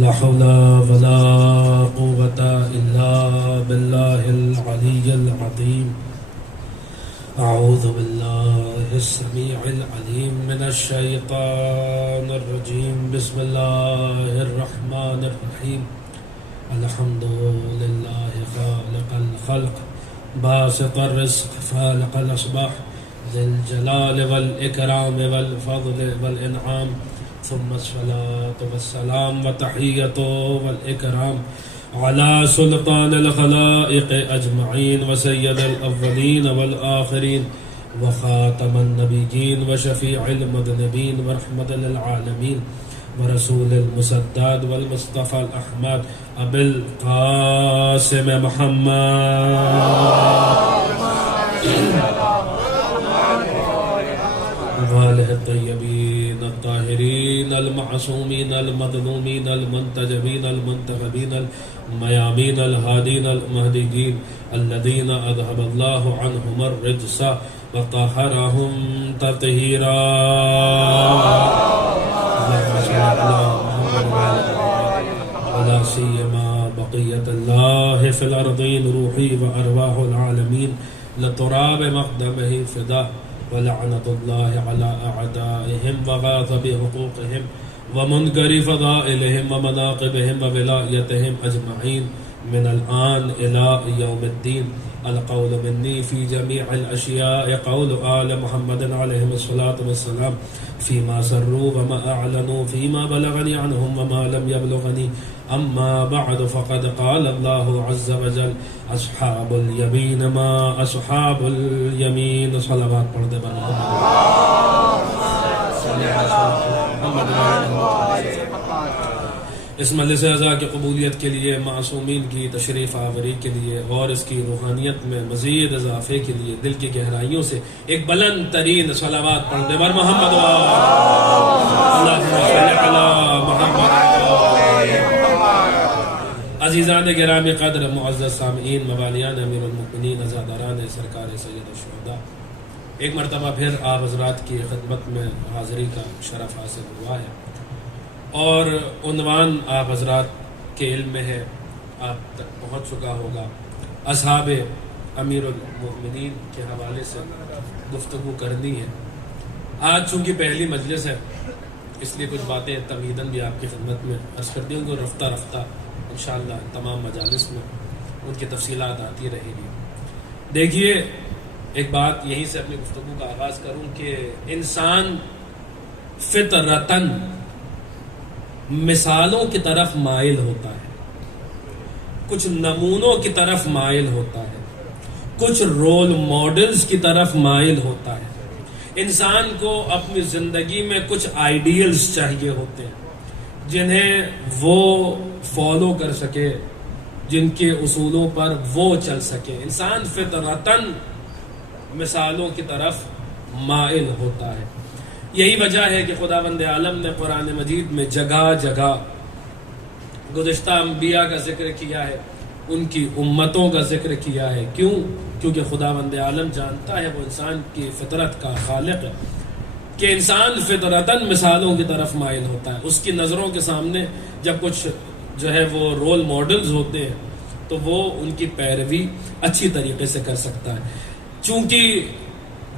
لا حول ولا قوة إلا بالله العلي العظيم. أعوذ بالله السميع العليم من الشيطان الرجيم. بسم الله الرحمن الرحيم. الحمد لله خالق الخلق باسط الرزق فالق الأصباح ذي الجلال والإكرام والفضل والإنعام، ثم الصلاة والسلام وتحية والإكرام على سلطان الخلائق أجمعين وسيد الأولين والآخرين وخاتم النبيين وشفيع المذنبين ورحمة للعالمين ورسول المسدد والمصطفى الأحمد أبي القاسم محمد وآله الطيبين الطاهرين المعصومين المظلومين المنتجبين المنتخبين الميامين الهادين المهديين الذين أذهب الله عنهم الرجس وطهرهم تطهيرا. ولا سيما بقية الله في الأرضين روحي وأرواح العالمين لتراب مقدمه فداء، ولعنة الله على أعدائهم وغاضب حقوقهم ومنكر فضائلهم ومناقبهم وولايتهم أجمعين من الآن إلى يوم الدين. القول مني في جميع الأشياء قول آل محمد عليهم الصلاة والسلام فيما سروا وما أعلنوا فيما بلغني عنهم وما لم يبلغني. أما بعد فقد قال الله عز وجل أصحاب اليمين ما أصحاب اليمين. صلوات پڑھ دے اس مجلس اعزاء کی قبولیت کے لیے، معصومین کی تشریف آوری کے لیے اور اس کی روحانیت میں مزید اضافے کے لیے دل کی گہرائیوں سے ایک بلند ترین صلوات پڑھ دے بر محمد اللہم صلی علی محمد. عزیزان گرامی قدر، معزز سامعین، موالیان امیر المؤمنین، عزاداران سرکار سید الشہداء، ایک مرتبہ پھر آپ حضرات کی خدمت میں حاضری کا شرف حاصل ہوا ہے اور عنوان آپ حضرات کے علم میں ہے، آپ تک پہنچ چکا ہوگا. اصحاب امیر المؤمنین کے حوالے سے گفتگو کرنی ہے. آج چونکہ پہلی مجلس ہے اس لیے کچھ باتیں تمہیداً بھی آپ کی خدمت میں عرض کر دی ہوں گی، رفتہ رفتہ انشاءاللہ تمام مجالس میں ان کی تفصیلات آتی رہے گی. دیکھیے، ایک بات یہیں سے اپنی گفتگو کا آغاز کروں کہ انسان فطرتاً مثالوں کی طرف مائل ہوتا ہے، کچھ نمونوں کی طرف مائل ہوتا ہے، کچھ رول ماڈلز کی طرف مائل ہوتا ہے. انسان کو اپنی زندگی میں کچھ آئیڈیلز چاہیے ہوتے ہیں جنہیں وہ فالو کر سکے، جن کے اصولوں پر وہ چل سکے. انسان فطرتاً مثالوں کی طرف مائل ہوتا ہے. یہی وجہ ہے کہ خداوند عالم نے قرآن مجید میں جگہ جگہ گزشتہ انبیاء کا ذکر کیا ہے، ان کی امتوں کا ذکر کیا ہے. کیوں؟ کیونکہ خداوند عالم جانتا ہے، وہ انسان کی فطرت کا خالق ہے، کہ انسان فطرتاً مثالوں کی طرف مائل ہوتا ہے. اس کی نظروں کے سامنے جب کچھ جو ہے وہ رول ماڈلز ہوتے ہیں تو وہ ان کی پیروی اچھی طریقے سے کر سکتا ہے. چونکہ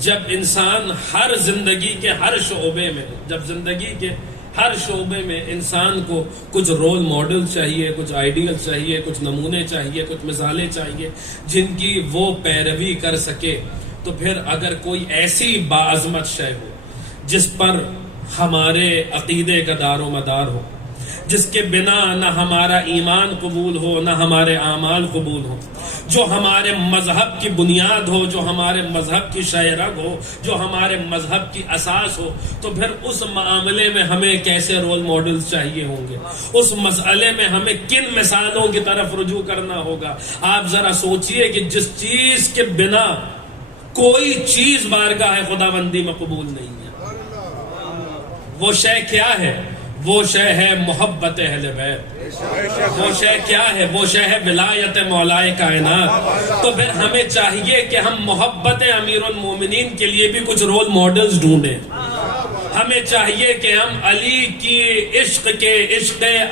جب انسان ہر زندگی کے ہر شعبے میں، جب زندگی کے ہر شعبے میں انسان کو کچھ رول ماڈل چاہیے، کچھ آئیڈیل چاہیے، کچھ نمونے چاہیے، کچھ مثالیں چاہیے جن کی وہ پیروی کر سکے، تو پھر اگر کوئی ایسی باعظمت شے ہو جس پر ہمارے عقیدے کا دار و مدار ہو، جس کے بنا نہ ہمارا ایمان قبول ہو نہ ہمارے اعمال قبول ہو، جو ہمارے مذہب کی بنیاد ہو، جو ہمارے مذہب کی شہ رگ ہو، جو ہمارے مذہب کی اساس ہو، تو پھر اس معاملے میں ہمیں کیسے رول ماڈلز چاہیے ہوں گے، اس مسئلے میں ہمیں کن مثالوں کی طرف رجوع کرنا ہوگا. آپ ذرا سوچئے کہ جس چیز کے بنا کوئی چیز بارگاہ خداوندی میں قبول نہیں ہے، وہ شے کیا ہے؟ وہ شے ہے محبت اہل بیت. وہ شے کیا ہے؟ وہ شے ہے ولایت مولائے کائنات. تو پھر ہمیں چاہیے کہ ہم محبت امیر المومنین کے لیے بھی کچھ رول ماڈلز ڈھونڈیں. ہمیں چاہیے کہ ہم علی کی عشق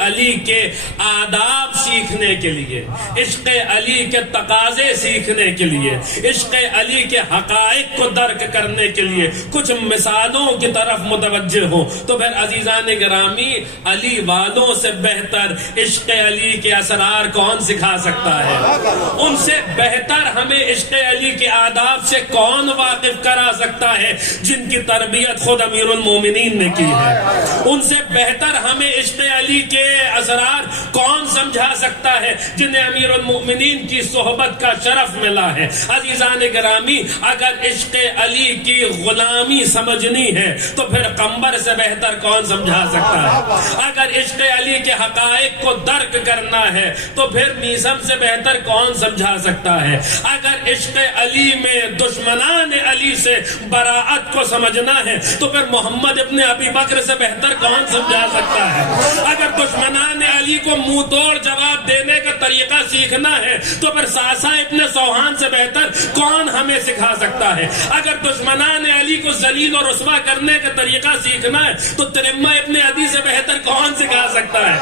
علی کے آداب سیکھنے کے لیے، عشق علی کے تقاضے سیکھنے کے لیے، عشق علی کے حقائق کو درک کرنے کے لیے کچھ مثالوں کی طرف متوجہ ہوں، تو پھر عزیزان گرامی علی والوں سے بہتر عشق علی کے اسرار کون سکھا سکتا ہے؟ ان سے بہتر ہمیں عشق علی کے آداب سے کون واقف کرا سکتا ہے جن کی تربیت خود امیر المومنین نے کی ہے؟ ان سے بہتر ہمیں عشق علی کے اسرار کون سمجھا سکتا ہے جنہیں امیر المومنین کی صحبت کا شرف ملا ہے؟ عزیزان گرامی اگر عشق علی کی غلامی سمجھنی ہے تو پھر قمبر سے بہتر کون سمجھا سکتا ہے؟ اگر عشق علی کے حقائق کو درک کرنا ہے تو پھر میثم سے بہتر کون سمجھا سکتا ہے؟ اگر عشق علی میں دشمنان علی سے براعت کو سمجھنا ہے تو پھر محمد ابن ابی بکر سے بہتر کون سمجھا سکتا ہے؟ اگر دشمنان علی کو منہ توڑ جواب دینے کا طریقہ سیکھنا ہے تو پھر ساسا ابن سوہان سے بہتر کون ہمیں سکھا سکتا ہے؟ اگر دشمنان علی کو ذلیل اور رسوا کرنے کا طریقہ سیکھنا ہے تو ترمہ ابن عدی سے بہتر کون سکھا سکتا ہے؟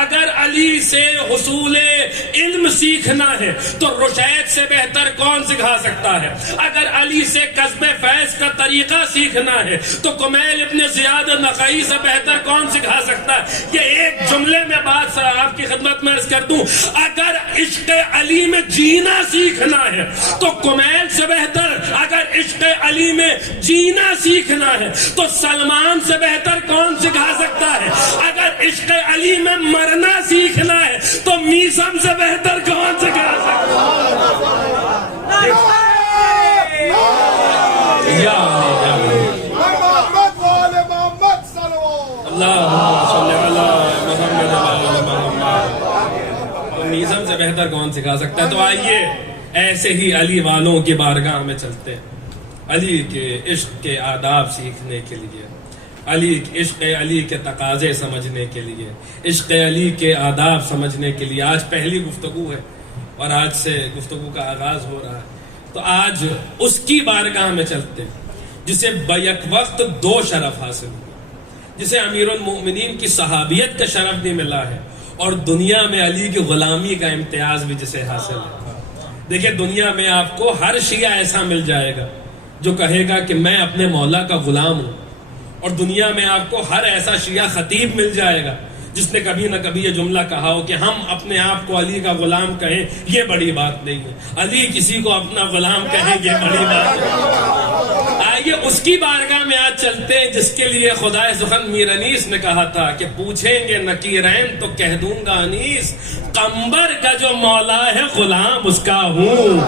اگر علی سے حصول علم سیکھنا ہے تو رشید سے بہتر کون سکھا سکتا ہے؟ اگر علی سے کسب فیض کا طریقہ سیکھنا ہے تو کمیل ابن زیاد نقعی سے بہتر کون سکھا سکتا ہے؟ یہ ایک جملے میں بات آپ کی خدمت میں عرض کر دوں، اگر عشق علی میں جینا سیکھنا ہے تو کمیل سے بہتر، اگر عشق علی میں جینا سیکھنا ہے تو سلمان سے بہتر کون سکھا سکتا ہے؟ اگر عشق علی میں مرنا سیکھنا ہے تو میثم سے بہتر کون سکھا سکتا ہے؟ یا میثم سے بہتر کون سکھا سکتا ہے؟ تو آئیے ایسے ہی علی والوں کی بارگاہ میں چلتے ہیں، علی کے عشق کے آداب سیکھنے کے لیے، عشق علی کے تقاضے سمجھنے کے لیے، عشق علی کے آداب سمجھنے کے لیے۔ آج پہلی گفتگو ہے اور آج سے گفتگو کا آغاز ہو رہا ہے، تو آج اس کی بارگاہ میں چلتے ہیں جسے بیک وقت دو شرف حاصل ہوئے، جسے امیر المؤمنین کی صحابیت کا شرف بھی ملا ہے اور دنیا میں علی کی غلامی کا امتیاز بھی جسے حاصل ہے۔ دیکھیں دنیا میں آپ کو ہر شیعہ ایسا مل جائے گا جو کہے گا کہ میں اپنے مولا کا غلام ہوں، اور دنیا میں آپ کو ہر ایسا شیعہ خطیب مل جائے گا جس نے کبھی نہ کبھی یہ جملہ کہا ہو کہ ہم اپنے آپ کو علی کا غلام کہیں یہ بڑی بات نہیں ہے، علی کسی کو اپنا غلام کہیں یہ بڑی بات ہے۔ آئیے اس کی بارگاہ میں آج چلتے ہیں جس کے لیے خدائے سخن میر انیس نے کہا تھا کہ پوچھیں گے نکیرین تو کہہ دوں گا انیس، قمبر کا جو مولا ہے غلام اس کا ہوں۔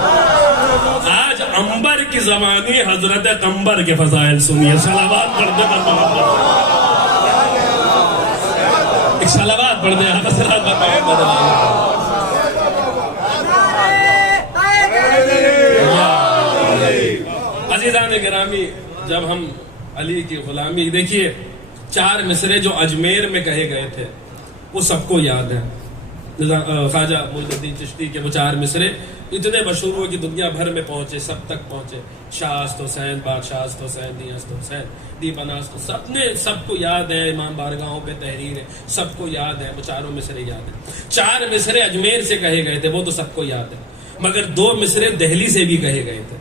آج عنبر کی زبانی حضرت قمبر کے فضائل سنیے، صلوات پڑھ دے محمد، ایک صلوات پڑھ دے حضرت محمد۔ عزیزان گرامی جب ہم علی کی غلامی، دیکھیے 4 مصرے جو اجمیر میں کہے گئے تھے وہ سب کو یاد ہے، خواجہ معین الدین چشتی کے وہ 4 مصرے اتنے مشہور ہوئے کہ دنیا بھر میں پہنچے، سب تک پہنچے، شاست حسین، بادشاہست حسین، دیست حسین، دی بناست، سب کو یاد ہے، امام بارگاہوں پہ تحریر ہے، سب کو یاد ہے، وہ 4 مصرے یاد ہیں۔ 4 مصرے اجمیر سے کہے گئے تھے وہ تو سب کو یاد ہے، مگر 2 مصرے دہلی سے بھی کہے گئے تھے۔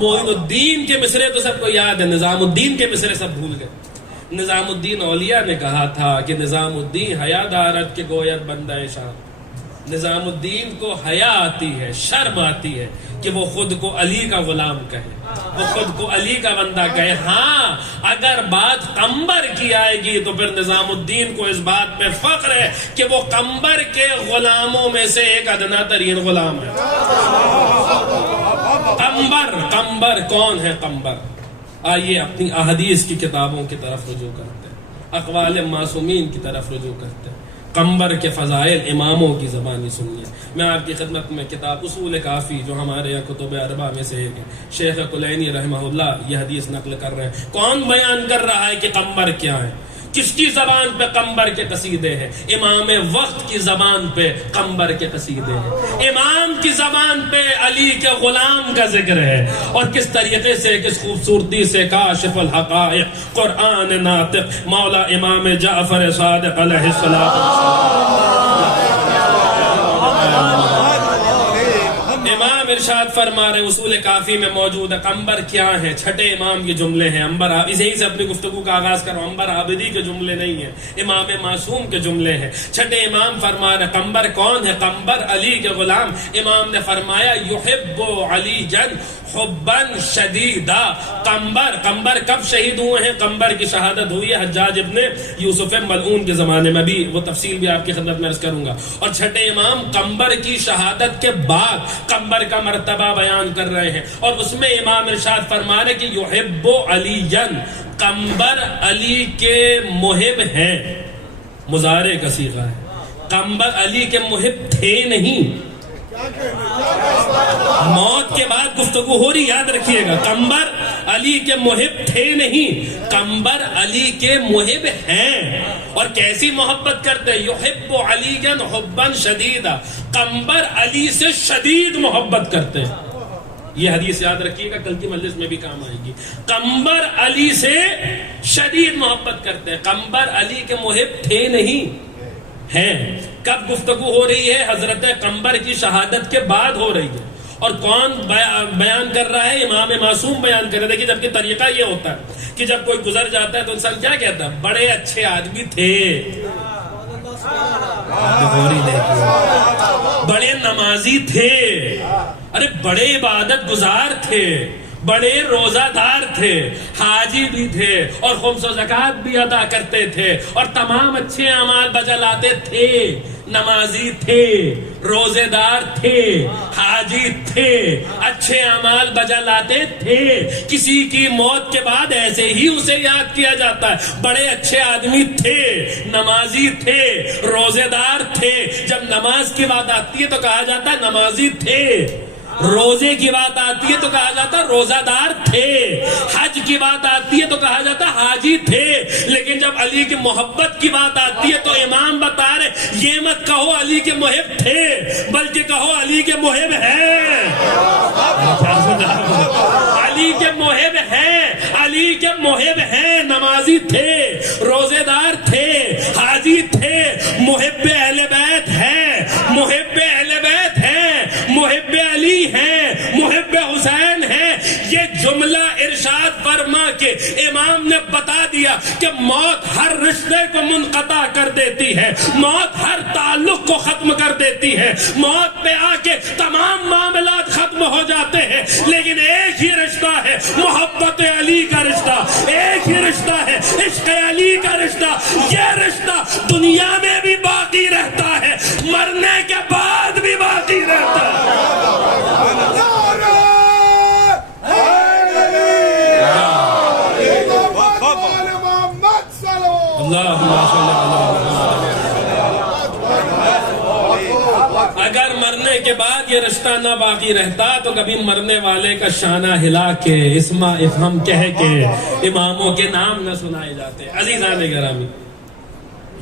معین الدین کے مصرے تو سب کو یاد ہے، نظام الدین کے مصرے سب بھول گئے۔ نظام الدین اولیاء نے کہا تھا کہ نظام الدین حیا دارت کے گوید بندہ شام، نظام الدین کو حیا آتی ہے، شرم آتی ہے کہ وہ خود کو علی کا غلام کہے، وہ خود کو علی کا بندہ کہے۔ ہاں اگر بات قمبر کی آئے گی تو پھر نظام الدین کو اس بات پہ فخر ہے کہ وہ قمبر کے غلاموں میں سے ایک ادنا ترین غلام ہے۔ قمبر کون ہے قمبر؟ آئیے اپنی احادیث کی کتابوں کی طرف رجوع کرتے ہیں، اقوال معصومین کی طرف رجوع کرتے ہیں، قمبر کے فضائل اماموں کی زبانی سنیے۔ میں آپ کی خدمت میں کتاب اصول کافی جو ہمارے یہاں کتب اربع میں سے ایک ہے، شیخ کلینی رحمہ اللہ یہ حدیث نقل کر رہے ہیں۔ کون بیان کر رہا ہے کہ قمبر کیا ہے؟ کس کی زبان پہ قمبر کے قصیدے ہیں؟ امام وقت کی زبان پہ قمبر کے قصیدے ہیں، امام کی زبان پہ علی کے غلام کا ذکر ہے، اور کس طریقے سے، کس خوبصورتی سے کاشف الحقائق قرآن ناطق مولا امام جعفر صادق علیہ السلام امام ارشاد فرما رہے اصول کافی میں موجود ہے قمبر کیا ہے، چھٹے امام کے جملے ہیں، یہیں سے اپنی گفتگو کا آغاز کرو، عنبر عابدی کے جملے نہیں ہیں، امام معصوم کے جملے ہیں، چھٹے امام فرما رہے قمبر کون ہے؟ قمبر علی کے غلام، امام نے فرمایا یحب علی جن حبن شدیدہ، قمبر کب شہید ہوئے ہیں؟ قمبر کی شہادت ہوئی ہے حجاج ابن یوسف ملعون کے زمانے میں، بھی وہ تفصیل بھی آپ کی خدمت میں عرض کروں گا، اور چھٹے امام قمبر کی شہادت کے بعد قمبر کا مرتبہ بیان کر رہے ہیں، اور اس میں امام ارشاد فرما رہے کہ یحب علی جن، قمبر علی کے محب ہیں، مضارع کا صیغہ ہے، قمبر علی کے محب تھے نہیں، موت کے بعد گفتگو ہو رہی، یاد رکھیے گا، قمبر علی کے محب تھے نہیں، قمبر علی کے محب ہیں، اور کیسی محبت کرتے؟ یحب علی جن حبن شدیدہ، قمبر علی سے شدید محبت کرتے ہیں، یہ حدیث یاد رکھیے گا، کل کی مجلس میں بھی کام آئے گی، قمبر علی سے شدید محبت کرتے ہیں، قمبر علی کے محب تھے نہیں ہیں۔ کب گفتگو ہو رہی ہے؟ حضرت قمبر کی شہادت کے بعد ہو رہی ہے، اور کون بیان کر رہا ہے؟ امام معصوم بیان کر رہے ہیں۔ دیکھیے جبکہ طریقہ یہ ہوتا ہے کہ جب کوئی گزر جاتا ہے تو انسان کیا کہتا ہے؟ بڑے اچھے آدمی تھے، بڑے نمازی تھے، ارے بڑے عبادت گزار تھے، بڑے روزہ دار تھے، حاجی بھی تھے، اور خمس و زکوٰۃ بھی ادا کرتے تھے، اور تمام اچھے اعمال بجا لاتے تھے، نمازی تھے، روزے دار تھے، حاجی تھے، اچھے اعمال بجا لاتے تھے، کسی کی موت کے بعد ایسے ہی اسے یاد کیا جاتا ہے، بڑے اچھے آدمی تھے، نمازی تھے، روزے دار تھے، جب نماز کی بات آتی ہے تو کہا جاتا ہے نمازی تھے، روزے کی بات آتی ہے تو کہا جاتا روزہ دار تھے، حج کی بات آتی ہے تو کہا جاتا حاجی تھے، لیکن جب علی کی محبت کی بات آتی ہے تو امام بتا رہے یہ مت کہو علی کے محب تھے، بلکہ کہو علی کے محب ہیں، علی کے محب ہیں، علی کے محب ہیں، نمازی تھے، روزے دار تھے، حاجی تھے، محب اہل بیت ہیں، محب اہل بیت ہیں، محب علی ہیں، محب حسین ہیں۔ یہ جملہ ارشاد فرما کے امام نے بتا دیا کہ موت ہر رشتے کو منقطع کر دیتی ہے، موت ہر تعلق کو ختم کر دیتی ہے، موت پہ آ کے تمام معاملات ختم ہو جاتے ہیں، لیکن ایک ہی رشتہ ہے، محبت علی کا رشتہ، ایک ہی رشتہ ہے، عشق علی کا رشتہ، یہ رشتہ دنیا میں بھی باقی رہتا ہے، مرنے کے بعد بھی باقی رہتا ہے۔ اگر مرنے کے بعد یہ رشتہ نہ باقی رہتا تو کبھی مرنے والے کا شانہ ہلا کے اسما افہم کہہ کے اماموں کے نام نہ سنائے جاتے۔ عزیزان گرامی،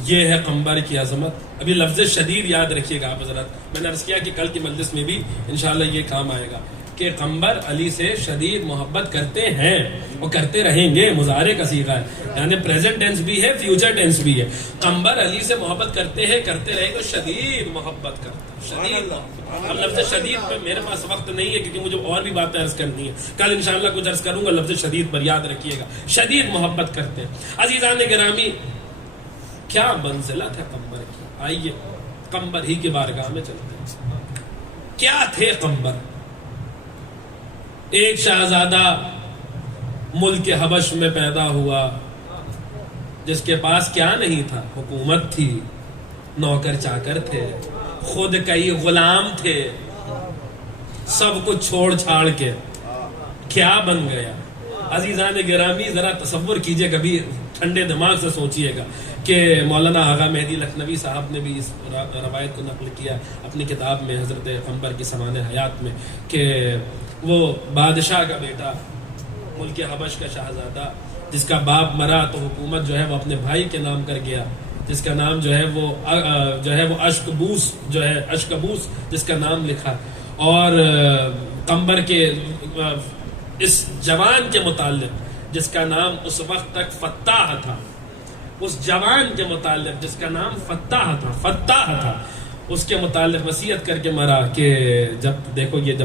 یہ ہے قمبر کی عظمت۔ ابھی لفظ شدید یاد رکھیے گا آپ حضرات، میں نے عرض کیا کہ کل کی مجلس میں بھی انشاءاللہ یہ کام آئے گا کہ قمبر علی سے شدید محبت کرتے ہیں اور کرتے رہیں گے، مضارع کا صیغہ ہے، یعنی پریزنٹ ٹینس بھی ہے، فیوچر ٹینس بھی ہے۔ قمبر علی سے محبت کرتے ہیں، کرتے رہے تو شدید محبت کرتے ہیں، شدید محبت۔ اب لفظ شدید پہ میرے پاس وقت نہیں ہے کیونکہ مجھے اور بھی باتیں عرض کرنی ہے، کل انشاءاللہ کچھ عرض کروں گا لفظ شدید پر، یاد رکھیے گا، شدید محبت کرتے ہیں۔ عزیزان گرامی، کیا منزلت ہے قمبر کی؟ آئیے قمبر ہی کی بارگاہ میں چلتے ہیں۔ کیا تھے قمبر؟ ایک شہزادہ ملک حبش میں پیدا ہوا جس کے پاس کیا نہیں تھا، حکومت تھی، نوکر چاکر تھے، خود کئی غلام تھے، سب کچھ چھوڑ چھاڑ کے کیا بن گیا؟ عزیزان گرامی ذرا تصور کیجئے، کبھی ٹھنڈے دماغ سے سوچئے گا کہ مولانا آغا مہدی لکھنوی صاحب نے بھی اس روایت کو نقل کیا اپنی کتاب میں حضرت قمبر کی سمان حیات میں کہ وہ بادشاہ کا بیٹا، ملک حبش کا شہزادہ، جس کا باپ مرا تو حکومت جو ہے وہ اپنے بھائی کے نام کر گیا، جس کا نام جو ہے وہ اشکبوس جس کا نام لکھا، اور قمبر کے اس جوان کے متعلق جس کا نام اس وقت تک فتاح تھا، اس جوان کے متعلق جس کا نام فتاح تھا، اس کے متعلق وصیت کر کے مرا کہ جب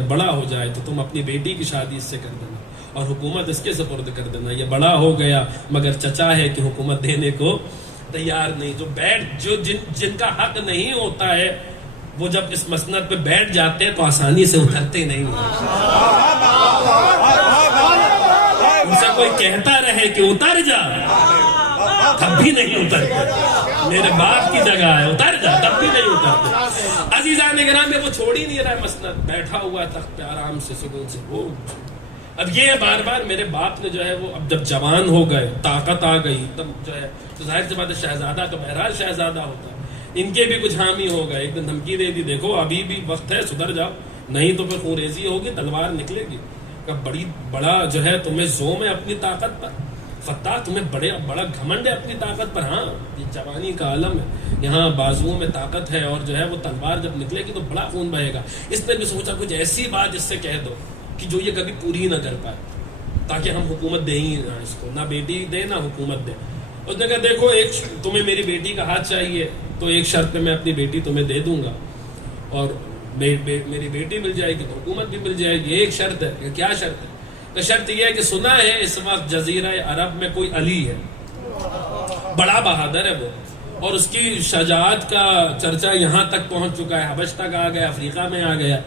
بڑا ہو جائے تو تم اپنی بیٹی کی شادی اس سے کر دینا اور حکومت اس کے سپرد کر دینا. یہ بڑا ہو گیا مگر چچا ہے کہ حکومت دینے کو تیار نہیں. جو جن کا حق نہیں ہوتا ہے وہ جب اس مسند پہ بیٹھ جاتے ہیں تو آسانی سے اترتے نہیں ہیں. ان سے کوئی کہتا رہے کہ اتر جا تب بھی نہیں اترتے. میرے باپ کی جگہ ہے، اتر جا تب بھی نہیں اترتے. عزیزان گرامی وہ چھوڑ ہی نہیں رہا مسند، بیٹھا ہوا تخت پہ آرام سے سکون سے. وہ اب یہ بار بار میرے باپ نے جو ہے وہ اب جب جوان ہو گئے، طاقت آ گئی، تب جو ہے تو ظاہر سی بات ہے شہزادہ تو بہرحال شہزادہ ہوتا ہے. ان کے بھی کچھ حامی ہو گئے. ایک دن دھمکی دے دی، دیکھو ابھی بھی وقت ہے، سدھر جاؤ نہیں تو پھر خونریزی ہوگی، تلوار نکلے گی. بڑا جو ہے تمہیں زوم ہے اپنی طاقت پر، فتح تمہیں بڑا گھمنڈ ہے اپنی طاقت پر. ہاں یہ جوانی کا عالم ہے، یہاں بازوؤں میں طاقت ہے اور جو ہے وہ تلوار جب نکلے گی تو بڑا خون بہے گا. اس نے بھی سوچا کچھ ایسی بات اس سے کہہ دو کہ جو یہ کبھی پوری نہ کر پائے، تاکہ ہم حکومت دیں ہی نہ اس کو، نہ بیٹی دے نہ حکومت دے. اس نے کہا دیکھو تمہیں میری بیٹی کا ہاتھ چاہیے تو ایک شرط پہ میں اپنی بیٹی تمہیں دے دوں گا، اور میری بیٹی مل جائے گی تو حکومت بھی مل جائے گی. ایک شرط ہے. کہ کیا شرط ہے؟ کہ شرط یہ ہے کہ سنا ہے اس وقت جزیرہ عرب میں کوئی علی ہے، بڑا بہادر ہے وہ، اور اس کی شجاعت کا چرچا یہاں تک پہنچ چکا ہے، حبش تک آ گیا، افریقہ میں آ گیا،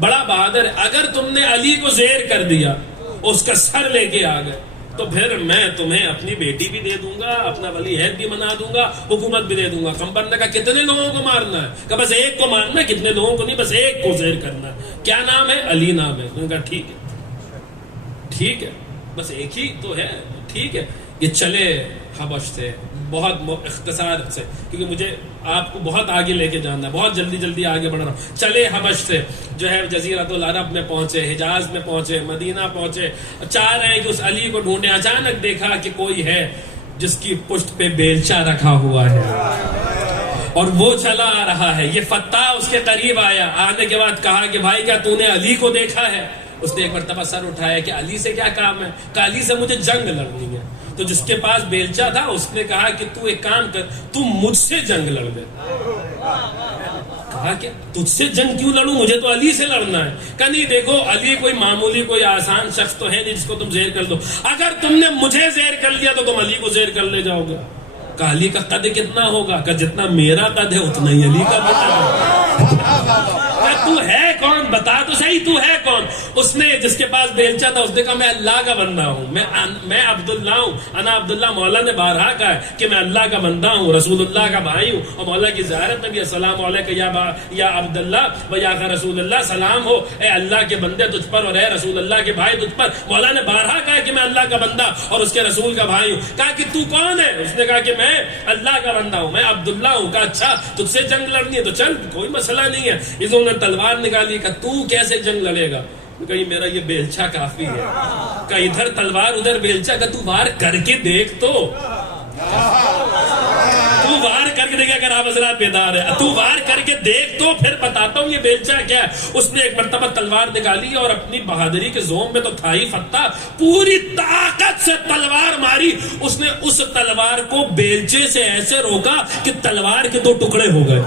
بڑا بہادر ہے. اگر تم نے علی کو زیر کر دیا، اس کا سر لے کے آ گئے، تو پھر میں تمہیں اپنی بیٹی بھی دے دوں گا، اپنا ولی عہد بھی منا دوں گا، حکومت بھی دے دوں گا. قمبر نے کہا کتنے لوگوں کو مارنا ہے؟ کہ بس ایک کو مارنا ہے. کتنے لوگوں کو نہیں، بس ایک کو زیر کرنا ہے. کیا نام ہے؟ علی نام ہے. انہوں نے کہا ٹھیک ہے بس ایک ہی تو ہے، ٹھیک ہے. یہ چلے حبش سے بہت اختصار سے، کیونکہ مجھے آپ کو بہت آگے لے کے جانا ہے، بہت جلدی آگے بڑھ رہا ہوں. چلے حبش سے جو ہے جزیرۃ العرب میں پہنچے، حجاز میں پہنچے، مدینہ پہنچے. چاہ رہے ہیں کہ اس علی کو ڈھونڈے. اچانک دیکھا کہ کوئی ہے جس کی پشت پہ بیلچہ رکھا ہوا ہے اور وہ چلا آ رہا ہے. یہ فتح اس کے قریب آیا. آنے کے بعد کہا کہ بھائی کیا تو نے علی کو دیکھا ہے؟ اس نے ایک مرتبہ سر اٹھایا کہ علی سے کیا کام ہے؟ کہ علی سے مجھے جنگ لڑنی ہے. تو جس کے پاس بیلچہ تھا اس نے کہا کہ تو ایک کام کر، تو مجھ سے جنگ لڑ دے. کہا کہ تجھ سے جنگ کیوں لڑوں؟ مجھے تو علی سے لڑنا ہے. کہ نہیں دیکھو علی کوئی معمولی کوئی آسان شخص تو ہے نہیں جس کو تم زیر کر دو. اگر تم نے مجھے زیر کر لیا تو تم علی کو زیر کر لے جاؤ گے. کہ علی کا قد کتنا ہوگا؟ کہ جتنا میرا قد ہے اتنا ہی علی کا قد ہے. تو ہے کون؟ بتا تو صحیح تو ہے کون؟ اس نے جس کے پاس بیلچہ تھا اس نے کہا میں اللہ کا بندہ ہوں، میں عبداللہ ہوں. انا عبداللہ. مولا نے بارہا کہا ہے کہ میں اللہ کا بندہ ہوں، رسول اللہ کا بھائی ہوں. اور مولا کی زیارت میں بھی السلام علیکم یا عبداللہ و یا رسول اللہ، سلام ہو اے اللہ کے بندے تجھ پر اور اے رسول اللہ کے بھائی تجھ پر. مولا نے بارہا کہا کہ میں اللہ کا بندہ اور اس کے رسول کا بھائی ہوں. کہا کہ تو کون ہے؟ اس نے کہا کہ میں اللہ کا بندہ ہوں، میں عبداللہ ہوں. کہا اچھا تجھ سے جنگ لڑنی ہے تو چل، کوئی مسئلہ نہیں ہے. انہوں نے تلوار نکالی. کہ تو کیسے جنگ لڑے گا؟ کہیں میرا یہ بیلچہ کافی ہے. کہ ادھر تلوار ادھر بیلچہ. کہ تو وار کر کے دیکھ تو وار کر کے دیکھ. اگر آپ حضرات بیدار ہے تو وار کر کے دیکھ تو پھر بتاتا ہوں یہ بیلچہ کیا ہے. اس نے ایک مرتبہ تلوار نکالی اور اپنی بہادری کے زوم میں تو تھا ہی فتح، پوری طاقت سے تلوار ماری. اس نے اس تلوار کو بیلچے سے ایسے روکا کہ تلوار کے 2 ٹکڑے ہو گئے.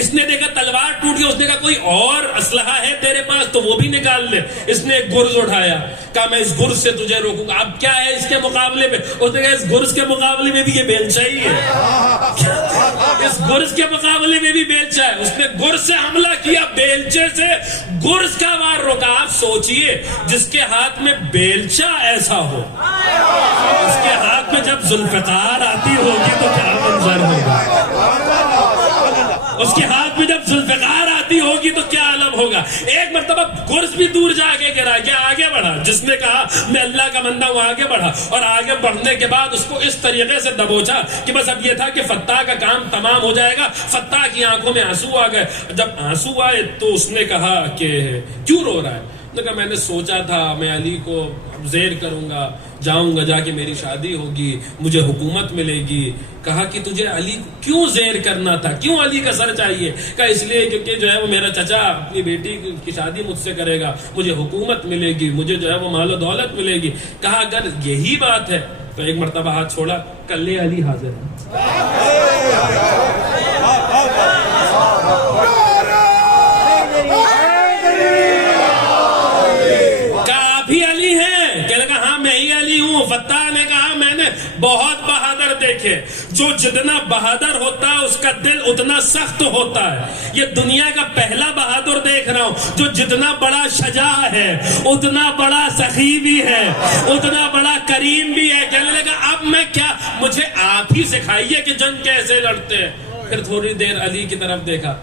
اس نے دیکھا تلوار ٹوٹ گئی. اس نے کہا کوئی اور اسلحہ ہے تیرے پاس تو وہ بھی نکال لے. اس نے ایک گرز اٹھایا. کہا میں اس گرز سے تجھے روکوں گا. اب کیا ہے اس کے مقابلے میں؟ اس نے کہا اس گرز کے مقابلے میں بھی یہ بیلچہ ہی ہے. اس گرز کے مقابلے میں بھی بیلچہ ہے. اس نے گرز سے حملہ کیا، بیلچے سے گرز کا وار روکا. آپ سوچئے جس کے ہاتھ میں بیلچہ ایسا ہو، اس کے ہاتھ میں جب ذوالفقار آتی ہوگی تو کیا منظر ہوگا؟ اس کے ہاتھ میں جب ذوالفقار آتی ہوگی تو کیا عالم ہوگا؟ ایک مرتبہ گرز بھی دور جا کے گرا. کیا آگے بڑھا؟ جس نے کہا میں اللہ کا بندہ ہوں آگے بڑھا. اور آگے بڑھنے کے بعد اس کو اس طریقے سے دبوچا کہ بس اب یہ تھا کہ فتح کا کام تمام ہو جائے گا. فتح کی آنکھوں میں آنسو آ گئے. جب آنسو آئے تو اس نے کہا کہ کیوں رو رہا ہے؟ نے کہا میں نے سوچا تھا میں علی کو زیر کروں گا، جاؤں گا، جا کے میری شادی ہوگی، مجھے حکومت ملے گی۔ کہا کہ تجھے علی کیوں زیر کرنا تھا، کیوں علی کا سر چاہیے؟ کہا اس لیے کیونکہ جو ہے وہ میرا چچا اپنی بیٹی کی شادی مجھ سے کرے گا، مجھے حکومت ملے گی، مجھے جو ہے وہ مال و دولت ملے گی۔ کہا اگر یہی بات ہے تو ایک مرتبہ ہاتھ چھوڑا، کلے علی حاضر ہے۔ فتح نے کہا میں نے بہت بہادر دیکھے، جو جتنا بہادر ہوتا ہے اس کا دل اتنا سخت ہوتا ہے۔ یہ دنیا کا پہلا بہادر دیکھ رہا ہوں جو جتنا بڑا شجاع ہے اتنا بڑا سخی بھی ہے، اتنا بڑا کریم بھی ہے۔ کہنے لگا اب میں کیا، مجھے آپ ہی سکھائیے کہ جنگ کیسے لڑتے ہیں۔ پھر تھوڑی دیر علی کی طرف دیکھا،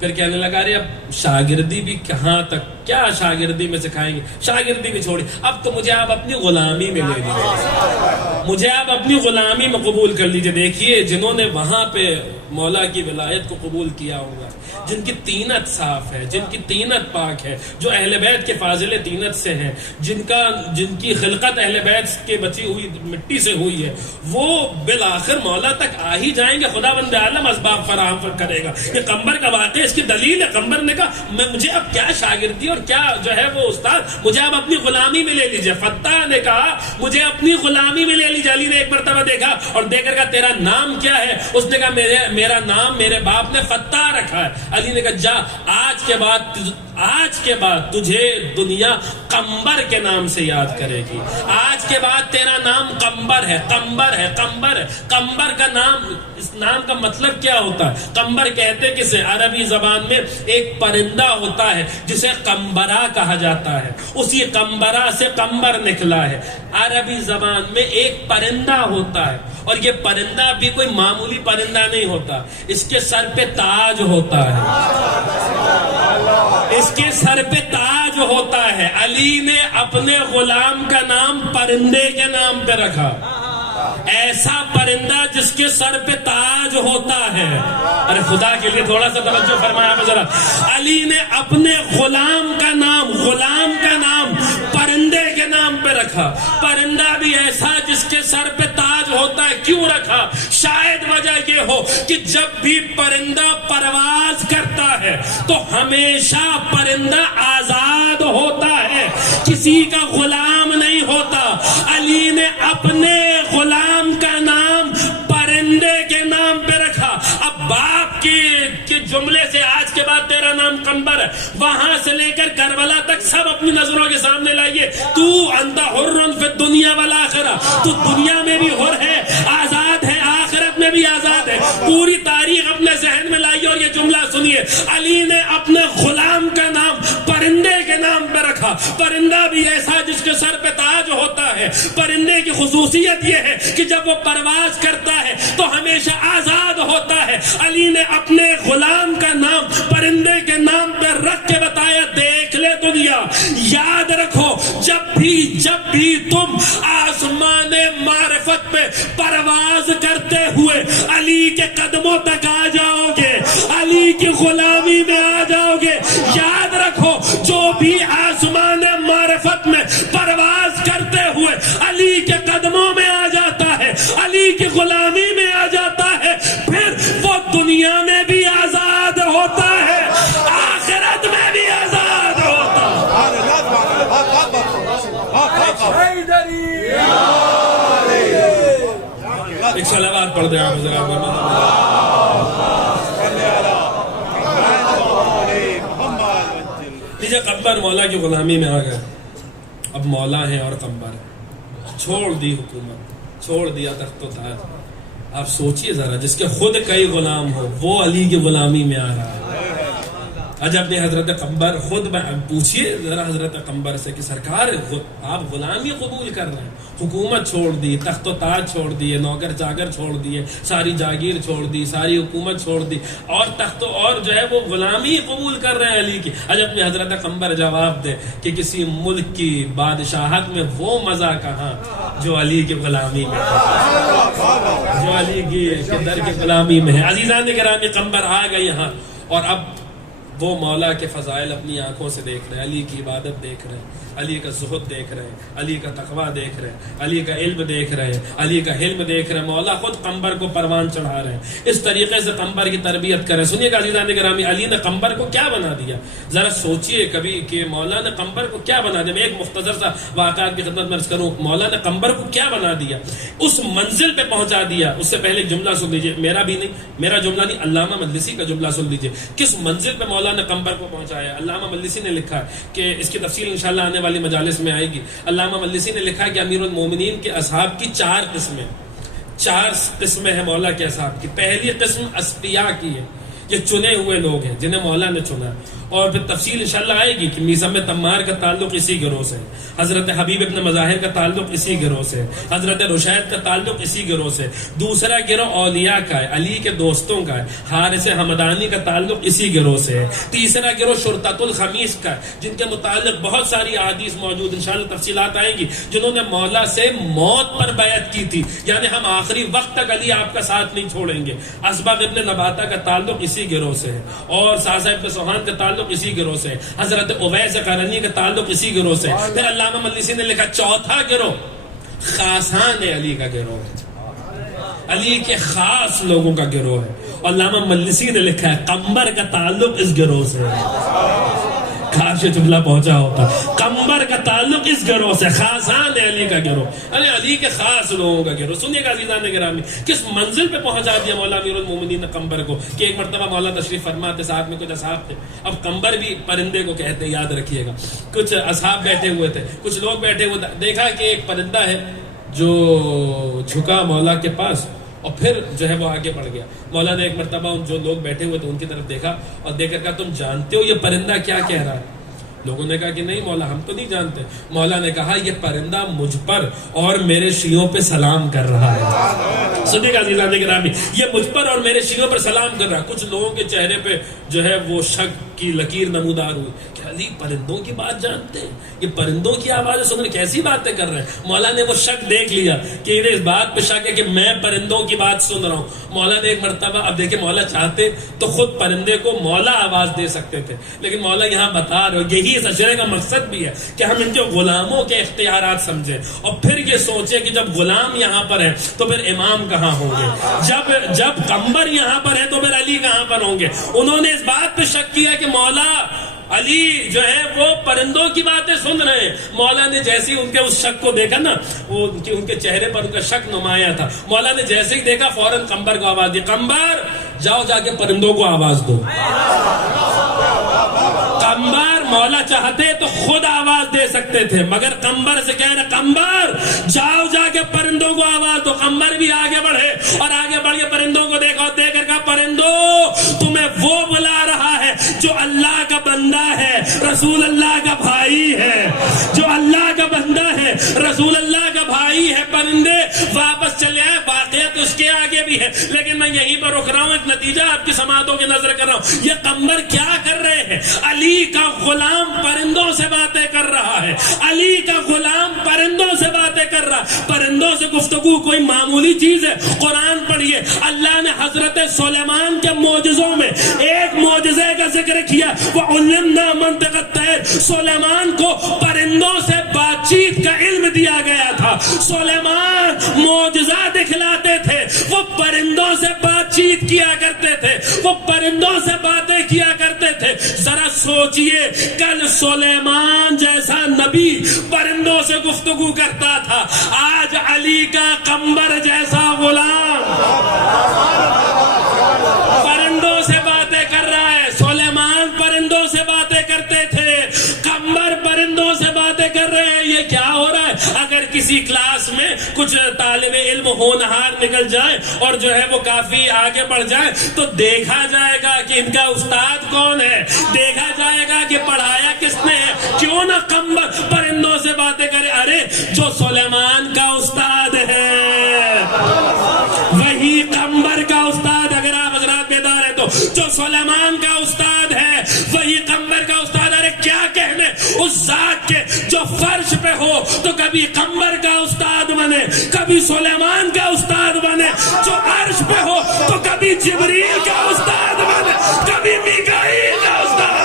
پھر کہنے لگا ارے اب شاگردی بھی کہاں تک، کیا شاگردی میں سکھائیں گے، شاگردی بھی چھوڑی، اب تو مجھے آپ اپنی غلامی میں لے لیجیے، مجھے آپ اپنی غلامی میں قبول کر لیجیے۔ دیکھیے جنہوں نے وہاں پہ مولا کی ولایت کو قبول کیا ہوگا، جن کی طینت صاف ہے، جن کی طینت پاک ہے، جو اہل بیت کے فاضل طینت سے ہیں، جن کی خلقت اہل بیت کے بچی ہوئی مٹی سے ہوئی ہے، وہ بالآخر مولا تک آ ہی جائیں گے۔ خدا بند عالم اسباب فراہم کرے گا۔ یہ قمبر کا واقعہ اس کی دلیل ہے۔ قمبر نے کہا مجھے اب کیا شاگردی اور کیا جو ہے وہ استاد، مجھے اب اپنی غلامی میں لے لیجیے۔ فتح نے کہا مجھے اپنی غلامی میں لے لیجیے۔ علی نے ایک مرتبہ دیکھا اور دیکھ کر کہا تیرا نام کیا ہے؟ اس نے کہا میرا نام میرے باپ نے فتح رکھا ہے۔ علی نے کہا جا، آج کے بعد تجھے دنیا قمبر کے نام سے یاد کرے گی۔ آج کے بعد تیرا نام قمبر ہے، قمبر ہے، قمبر ہے۔ قمبر کا نام، اس نام کا مطلب کیا ہوتا ہے؟ قمبر کہتے کسے؟ عربی زبان میں ایک پرندہ ہوتا ہے جسے قمبرہ کہا جاتا ہے، اسی قمبرہ سے قمبر نکلا ہے۔ عربی زبان میں ایک پرندہ ہوتا ہے، اور یہ پرندہ بھی کوئی معمولی پرندہ نہیں ہوتا، اس کے سر پہ تاج ہوتا ہے، اس کے سر پہ تاج ہوتا ہے۔ علی نے اپنے غلام کا نام پرندے کے نام پہ رکھا، ایسا پرندہ جس کے سر پہ تاج ہوتا ہے۔ ارے خدا کے لیے تھوڑا سا توجہ فرمایا ذرا۔ علی نے اپنے غلام کا نام پرندے کے نام پہ رکھا، پرندہ بھی ایسا جس کے سر پہ تاج ہوتا ہے۔ کیوں رکھا؟ شاید وجہ یہ ہو کہ جب بھی پرندہ پرواز کرتا ہے تو ہمیشہ پرندہ آزاد ہوتا ہے، کسی کا غلام نہیں ہوتا۔ علی نے اپنے غلام کا نام پرندے کے نام پہ رکھا۔ اب باپ کے جملے سے آج کے بعد تیرا نام قمبر ہے، وہاں سے لے کر کربلا تک سب اپنی نظروں کے سامنے لائیے۔ تو انت حر فی الدنیا والآخرہ، تو دنیا میں بھی حر ہے، آزاد ہے، آخرت میں بھی آزاد ہے۔ پوری تاریخ اپنے ذہن میں لائیے اور یہ جملہ سنیے۔ علی نے اپنے غلام کا نام پرندے کے نام پہ رکھا، پرندہ بھی ایسا جس کے سر پہ تاج ہوتا ہے۔ پرندے کی خصوصیت یہ ہے کہ جب وہ پرواز کرتا ہے تو ہمیشہ آزاد ہوتا ہے۔ علی نے اپنے غلام کا نام پرندے کے نام پہ رکھ کے بتایا دیکھ لے دنیا، یاد رکھو جب بھی تم آسمان معرفت پہ پرواز کرتے ہوئے علی کے قدموں تک آ جاؤ گے، علی کی غلامی میں آ جاؤ گے، یاد رکھو جو بھی آسمان معرفت میں پرواز کرتے ہوئے علی کے قدموں میں آ جاتا ہے، علی کی غلامی میں آ جاتا ہے، پھر وہ دنیا میں بھی آزاد ہوتا ہے، آخرت میں بھی آزاد ہوتا ہے۔ ایک صلوات پڑھ دیں آپ ذرا۔ لیجیے قمبر مولا کی غلامی میں آ گئے، اب مولا ہیں اور قمبر ہیں، چھوڑ دی حکومت، چھوڑ دیا تخت و تاج۔ آپ سوچئے ذرا، جس کے خود کئی غلام ہو وہ علی کی غلامی میں آ رہا ہے۔ عجب نے حضرت قمبر خود پوچھئے ذرا حضرت قمبر سے کہ سرکار آپ غلامی قبول کر رہے ہیں، حکومت چھوڑ دی، تخت و تاج چھوڑ دیے، نوکر چاکر چھوڑ دیے، ساری جاگیر چھوڑ دی، ساری حکومت چھوڑ دی، اور تخت اور جو ہے وہ غلامی قبول کر رہے ہیں علی کی۔ عجب نے حضرت قمبر جواب دے کہ کسی ملک کی بادشاہت میں وہ مزہ کہاں جو علی کی غلامی میں ہے، جو علی کی در کی غلامی میں ہے۔ عزیزان گرامی، قمبر آ گئے یہاں، اور اب وہ مولا کے فضائل اپنی آنکھوں سے دیکھ رہے ہیں، علی کی عبادت دیکھ رہے ہیں، علی کا زہد دیکھ رہے ہیں، علی کا تقوی دیکھ رہے ہیں، علی کا علم دیکھ رہے ہیں، علی کا حلم دیکھ رہے ہیں، مولا خود قمبر کو پروان چڑھا رہے ہیں۔ اس طریقے سے قمبر کی تربیت کریں۔ سنیے گا عزیزان گرامی، علی نے قمبر کو کیا بنا دیا، ذرا سوچئے کبھی کہ مولا نے قمبر کو کیا بنا دیا۔ میں ایک مختصر سا واقعات کی خدمت میں عرض کروں، مولا نے قمبر کو کیا بنا دیا، اس منزل پہ پہنچا دیا۔ اس سے پہلے جملہ سن لیجئے، میرا بھی نہیں، میرا جملہ نہیں، علامہ مجلسی کا جملہ سن لیجئے، کس منزل پہ مولا نے قمبر کو پہنچایا۔ علامہ مجلسی نے لکھا ہے کہ اس کی تفصیل انشاءاللہ آنے والی مجالس میں آئے گی۔ علامہ مجلسی نے لکھا ہے کہ امیر المومنین کے اصحاب کی چار قسمیں ہیں مولا کے اصحاب کی۔ پہلی قسم اصفیاء کی ہے، یہ چنے ہوئے لوگ ہیں جنہیں مولا نے چنا، اور پھر تفصیل انشاءاللہ آئے گی کہ میثم تمار کا تعلق اسی گروہ سے، حضرت حبیب ابن مظاہر کا تعلق اسی گروہ سے، حضرت رشید کا تعلق اسی گروہ سے۔ دوسرا گروہ اولیاء کا ہے، علی کے دوستوں کا ہے، حارث حمدانی کا تعلق اسی گروہ سے ہے۔ تیسرا گروہ شرطۃ الخمیس کا ہے، جن کے متعلق بہت ساری احادیث موجود، انشاءاللہ تفصیلات آئیں گی، جنہوں نے مولا سے موت پر بیعت کی تھی، یعنی ہم آخری وقت تک علی آپ کا ساتھ نہیں چھوڑیں گے۔ اسبغ ابن نباتہ کا تعلق اسی گروہ سے ہے، اور ساسا ابن سوہان کا تعلق اسی گروہ سے، حضرت اویس قرنی کا تعلق اسی گروہ سے۔ پھر علامہ مجلسی نے لکھا چوتھا گروہ خاصان علی کا گروہ ہے، علی کے خاص لوگوں کا گروہ ہے، اور علامہ مجلسی نے لکھا ہے قمبر کا تعلق اس گروہ سے ہے۔ کاش یہ جملہ پہنچا ہوتا، قمبر کا تعلق اس گروہ سے، خاصان علی کا گروہ، یعنی علی کے خاص لوگوں کا گروہ۔ سنیے گا عزیزان گرامی، کس منزل پہ پہنچا دیا مولا امیر المومنین نے قمبر کو، کہ ایک مرتبہ مولا تشریف فرماتے، ساتھ میں کچھ اصحاب تھے۔ اب قمبر بھی پرندے کو کہتے ہیں، یاد رکھیے گا۔ کچھ اصحاب بیٹھے ہوئے تھے، کچھ لوگ بیٹھے ہوئے تھے، دیکھا کہ ایک پرندہ ہے جو جھکا مولا کے پاس، اور پھر جو ہے وہ آگے بڑھ گیا۔ مولا نے ایک مرتبہ جو لوگ بیٹھے ہوئے تھے ان کی طرف دیکھا، اور دیکھ کر کہا تم جانتے ہو یہ پرندہ کیا کہہ رہا ہے؟ لوگوں نے کہا کہ نہیں مولا، ہم تو نہیں جانتے۔ مولا نے کہا یہ پرندہ مجھ پر اور میرے شیعوں پہ سلام کر رہا ہے۔ سنیے گا عزیزان گرامی، یہ مجھ پر اور میرے شیعوں پر سلام کر رہا ہے۔ کچھ لوگوں کے چہرے پہ جو ہے وہ شک کی لکیر نمودار ہوئی کہ علی پرندوں کی بات جانتے ہیں، یہ پرندوں کی آوازیں سن رہے، کیسی باتیں کر رہے ہیں۔ مولا نے وہ شک دیکھ لیا کہ انہیں اس بات پہ شک ہے کہ میں پرندوں کی بات سن رہا ہوں۔ مولا نے ایک مرتبہ، اب دیکھیں مولا چاہتے تو خود پرندے کو مولا آواز دے سکتے تھے، لیکن مولا یہاں بتا رہے، یہی اس اشرے کا مقصد بھی ہے کہ ہم ان کے غلاموں کے اختیارات سمجھیں، اور پھر یہ سوچیں کہ جب غلام یہاں پر ہے تو پھر امام کہاں ہوں گے، جب قمبر یہاں پر ہے تو پھر علی کہاں پر ہوں گے۔ انہوں نے اس بات پہ شک کیا کہ مولا علی جو ہے وہ پرندوں کی باتیں سن رہے ہیں۔ مولا نے جیسے ہی ان کے اس شک کو دیکھا نا، وہ ان کے چہرے پر ان کا شک نمایاں تھا، مولا نے جیسے ہی دیکھا فوراً قمبر کو آواز دی، قمبر جاؤ جا کے پرندوں کو آواز دو۔ قمبر مولا چاہتے تو خود آواز دے سکتے تھے، مگر قمبر سے کہہ رہے قمبر جاؤ جا کے پرندوں کو آواز دو۔ قمبر بھی آگے بڑھے اور آگے بڑھ کے پرندوں کو دیکھا، دیکھ کر کہا پرندوں تمہیں وہ بلا رہا ہے جو اللہ کا بندہ ہے، رسول اللہ کا بھائی ہے، جو اللہ کا بندہ ہے، رسول اللہ کا بھائی ہے۔ پرندے واپس چلے آئے، واقعات اس کے آگے بھی ہے، لیکن میں یہیں پر رک رہا ہوں، ایک نتیجہ آپ کی سماعتوں کی نظر کر رہا ہوں۔ یہ قمبر کیا کر رہے ہیں؟ علی کا غلام پرندوں سے باتیں کر رہا ہے، علی کا غلام پرندوں سے باتیں کر رہا ہے۔ پرندوں سے گفتگو کوئی معمولی چیز ہے؟ قرآن پڑھیے، اللہ نے حضرت سلیمان کے معجزوں میں ایک معجزے کا ذکر کیا، وَعُلِّمْنَا مَنطِقَ الطَّيْرِ، سلیمان کو پرندوں سے بات چیت کا علم دیا گیا تھا۔ سلیمان معجزہ دکھلاتے تھے، وہ پرندوں سے بات چیت کیا کرتے تھے، وہ پرندوں سے باتیں کیا کرتے تھے۔ ذرا سوچئے، کل سلیمان جیسا نبی پرندوں سے گفتگو کرتا تھا، آج علی کا قمبر جیسا غلام پرندوں سے باتیں کر رہا ہے۔ سلیمان پرندوں سے باتیں کرتے تھے، قمبر پرندوں سے باتیں کر رہے ہیں۔ یہ کیا ہو رہا ہے؟ اگر کسی کلاس میں کچھ طالب علم ہونہار نکل جائے اور جو ہے وہ کافی آگے بڑھ جائے تو دیکھا جائے گا کہ ان کا استاد کون ہے، دیکھا جائے گا کہ پڑھایا کس نے ہے۔ کیوں نہ قمبر پرندوں سے باتیں کرے؟ ارے جو سلیمان کا استاد ہے وہی قمبر کا استاد، اگر آپ حضرات بیدار ہیں تو جو سلیمان کا استاد ہے وہی قمبر کا استاد۔ ارے کیا کہنے اس ذات کے جو فرش پہ ہو تو کبھی قمبر کا استاد بنے، کبھی سلیمان کا استاد بنے، جو عرش پہ ہو تو کبھی جبریل کا استاد بنے، کبھی میکائیل کا استاد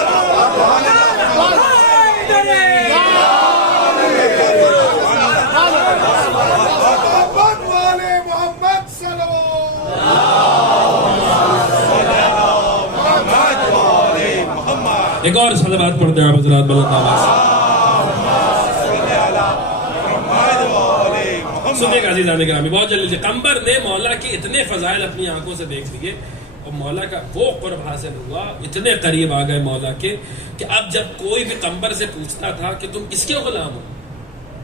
ایک اور صلوات پڑھتے ہیں آپ حضرات بلند آواز سے. سنیے گا عزیزان گرامی بہت جلدی. قمبر نے مولا کے اتنے فضائل اپنی آنکھوں سے دیکھ لیے اور مولا کا وہ قرب حاصل ہوا, اتنے قریب آ گئے مولا کے کہ اب جب کوئی بھی قمبر سے پوچھتا تھا کہ تم کس کے غلام ہو,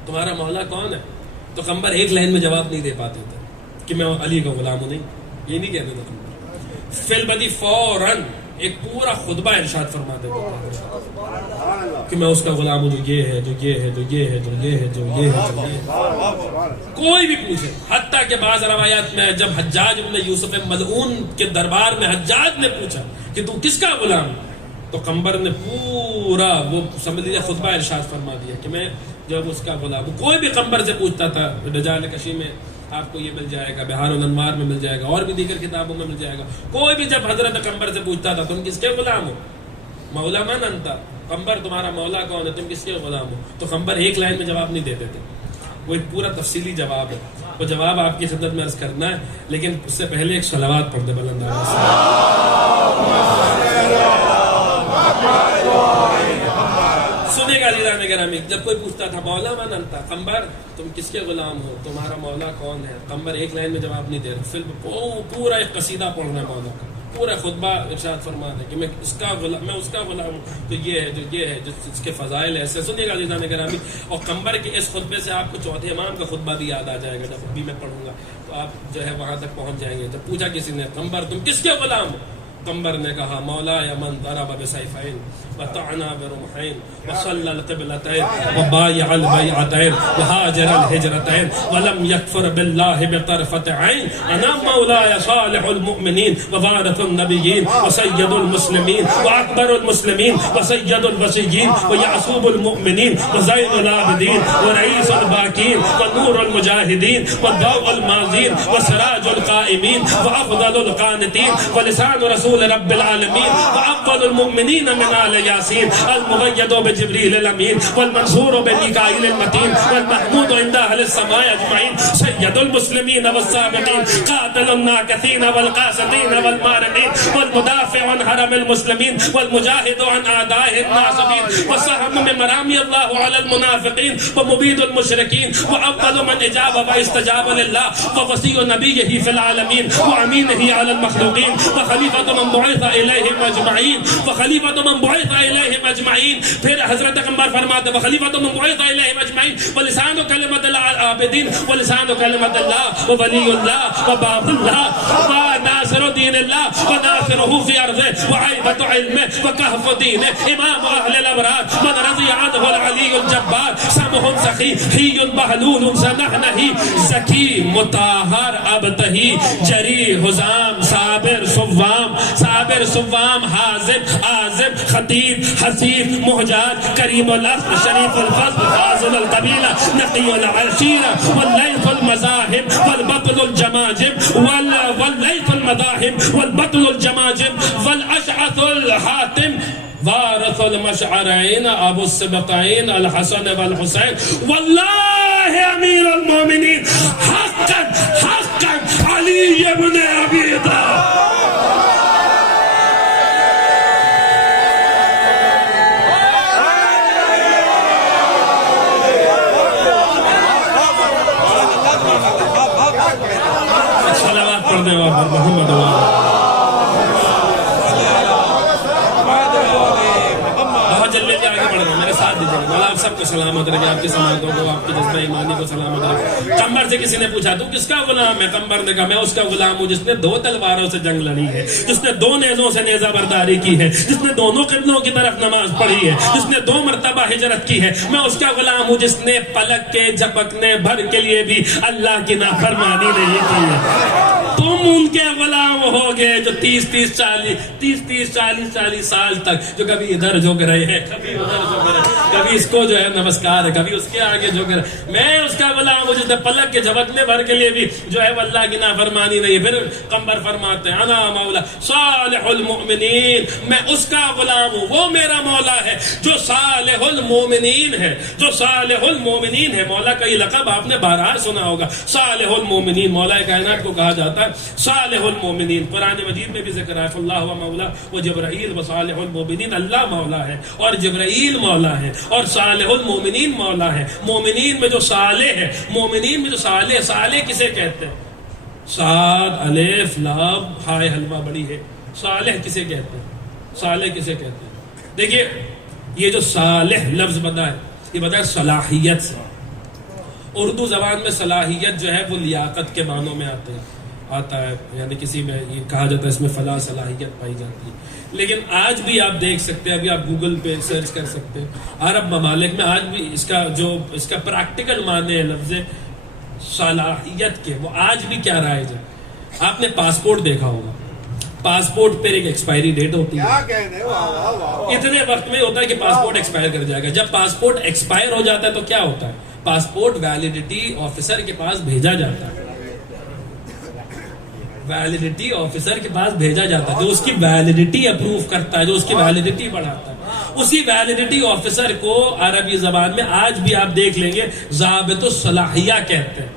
تمہارا مولا کون ہے, تو قمبر ایک لائن میں جواب نہیں دے پاتے تھے کہ میں علی کا غلام ہوں. نہیں, یہ نہیں کہتے تھے قمبر. فی البدی فوراً ایک پورا خطبہ ارشاد فرما دیتے تھے کہ میں اس کا غلام ہوں, جو یہ ہے, جو یہ ہے, جو یہ ہے, جو یہ ہے, جو یہ ہے, جو یہ ہے. کوئی بھی پوچھے. حتیٰ کہ بعض روایات میں جب حجاج ابن یوسف ملعون کے دربار میں حجاج نے پوچھا کہ تو کس کا غلام, تو قمبر نے پورا وہ سمجھ لیجیے خطبہ ارشاد فرما دیا کہ میں جب اس کا غلام ہوں. کوئی بھی قمبر سے پوچھتا تھا. رجال کشی میں آپ کو یہ مل جائے گا, بہار الانوار میں مل جائے گا, اور بھی دیگر کتابوں میں مل جائے گا. کوئی بھی جب حضرت قمبر سے پوچھتا تھا تم کس کے غلام ہو, مولا من انت, قمبر تمہارا مولا کون ہے, تم کس کے غلام ہو, تو قمبر ایک لائن میں جواب نہیں دیتے تھے. وہ ایک پورا تفصیلی جواب ہے. وہ جواب آپ کی خدمت میں عرض کرنا ہے, لیکن اس سے پہلے ایک صلوات پڑھ دے بلند آواز سے. سنے گا عزیزان گرامی, جب کوئی پوچھتا تھا مولا من انت, قمبر تم کس کے غلام ہو, تمہارا مولا کون ہے, قمبر ایک لائن میں جواب نہیں دے رہا. پھر پورا ایک قصیدہ پڑھنا ہے مولا کا, پورا خطبہ ارشاد فرما دے کہ میں اس کا غلام ہوں, تو یہ ہے, جو یہ ہے, جس کے فضائل ایسے. سنیے گا عزیزان گرامی, اور قمبر کے اس خطبے سے آپ کو چوتھے امام کا خطبہ بھی یاد آ جائے گا. جب بھی میں پڑھوں گا تو آپ جو ہے وہاں تک پہنچ جائیں گے. جب پوچھا کسی نے قمبر تم کس کے غلام ہو, قمبر نے کہا مولا یا من ضرب بسیفین وطعنا برمحین وصلى القبلتين وبايع البيعتين وهاجر الهجرتين ولم يكفر بالله بطرفة عين انا مولاي صالح المؤمنين ووارث النبيين وسيد المسلمين واكبر المسلمين وسيد الوصيين ويعصوب المؤمنين وزين العابدين ورئيس الباكين ونور المجاهدين والضوء الماضين وسراج القائمين وافضل القانتين ولسان رسول رب العالمين وافضل المؤمنين من آل ياسين المغيد بجبريل الامين والمنصور بميكائيل المتين والمحمود عند اهل السماء اجمعين سيد المسلمين والسابقين قاتل الناكثين والقاسطين والمارقين والمدافع عن حرم المسلمين والمجاهد عن اعدائه الناصبين والسهم من مرامي الله على المنافقين ومبيد المشركين وافضل من اجاب واستجاب لله ووصي نبيه في العالمين وامينه على المخلوقين وخليفه من بعث اليهم اجمعين وخليفه من بعث اليهم اجمعین. پھر حضرت قمبر فرماتے وخلیفۃ من بعث الیہم اجمعین ولسان کلمۃ العابدین ولسان کلمۃ اللہ وولی اللہ وباب اللہ وناصر دین اللہ وناصرہ فی ارضہ وعیبۃ علمہ وکہف دینہ امام اہل الابرار من رضی عنہ العلی الجبار سمح سخی حی بہلول سنحنہی ذکی مطہر ابتہی جری حزام صابر صوام حازم عازم خطیب حسیب محجاج کریم الاصل شریف الفضل فاضل القبیلہ نقی العشیرہ واللیث المذاہب والبطل الجماجم واللیث المذاہب والبطل الجماجم والاشعث الحاتم وارث المشعرین ابو السبقین الحسن والحسین واللہ امیر المومنین حقا علی ابن ابی طالب. محمد بہت جلدی آگے بڑھ رہا ہوں, میرے ساتھ دیجیے. مولا آپ سب کو سلامت رکھے, آپ کی سماعتوں کو, آپ کی جذبہ ایمانی کو سلامت رکھے. قمبر سے کسی نے پوچھا تو کس کا غلام ہے, قمبر نے کہا میں اس کا غلام ہوں جس نے 2 تلواروں سے جنگ لڑی ہے, جس نے 2 نیزوں سے نیزہ برداری کی ہے, جس نے دونوں قبلوں کی طرف نماز پڑھی ہے, جس نے 2 مرتبہ ہجرت کی ہے. میں اس کا غلام ہوں جس نے پلک کے جھپکنے بھر کے لیے بھی اللہ کی نافرمانی نہیں کی ہے. تم ان کے غلام ہو گئے جو 30-40 سال تک جو کبھی ادھر جھک رہے ہیں, کبھی ادھر جھک رہے ہیں, کبھی اس کو جو ہے نمسکار ہے، کبھی اس کے آگے جو کر، میں اس کا غلام ہوں جس نے پلک کے جھپکنے بھر کے لیے بھی جو ہے وہ اللہ کی نافرمانی نہیں ہے. پھر قمبر فرماتے ہیں انا مولا صالح المؤمنین، میں اس کا غلام ہوں، وہ میرا مولا ہے جو صالح المؤمنین ہے، جو صالح المؤمنین ہے. مولا کا یہ لقب آپ نے بارہا سنا ہوگا، صالح المؤمنین، مولا کائنات کو کہا جاتا ہے صالح المؤمنین. قرآن مجید میں بھی ذکر ہے اللہ و مولا و جبرائیل و صالح المؤمنین، اللہ مولا ہے اور جبرائیل مولا ہے اور صالح المؤمنین مولا ہے. مومنین میں جو صالح ہے، مومنین میں جو صالح، صالح کسے کہتے ہیں؟ صاد الف لام ہائے حلوہ بڑی ہے، صالح کسے کہتے ہیں؟ صالح کسے کہتے ہیں؟ دیکھیے یہ جو صالح لفظ بنا ہے یہ بتا ہے صلاحیت سے. اردو زبان میں صلاحیت جو ہے وہ لیاقت کے معنوں میں آتا ہے، یعنی کسی میں یہ کہا جاتا ہے اس میں فلاں صلاحیت پائی جاتی ہے. لیکن آج بھی آپ دیکھ سکتے ہیں، ابھی آپ گوگل پہ سرچ کر سکتے ہیں، عرب ممالک میں آج بھی اس کا پریکٹیکل معنی ہے لفظ صلاحیت کے، وہ آج بھی کیا رائج ہے. آپ نے پاسپورٹ دیکھا ہوگا، پاسپورٹ پر ایک ایکسپائری ڈیٹ ہوتی ہے، اتنے وقت میں ہوتا ہے کہ پاسپورٹ ایکسپائر کر جائے گا. جب پاسپورٹ ایکسپائر ہو جاتا ہے تو کیا ہوتا ہے؟ پاسپورٹ ویلیڈیٹی آفیسر کے پاس بھیجا جاتا ہے، ویلیڈیٹی آفیسر کے پاس بھیجا جاتا ہے جو اس کی ویلیڈیٹی اپروو کرتا ہے، جو اس کی ویلیڈیٹی بڑھاتا ہے. اسی ویلیڈیٹی آفیسر کو عربی زبان میں آج بھی آپ دیکھ لیں گے ضابط الصلاحیہ کہتے ہیں.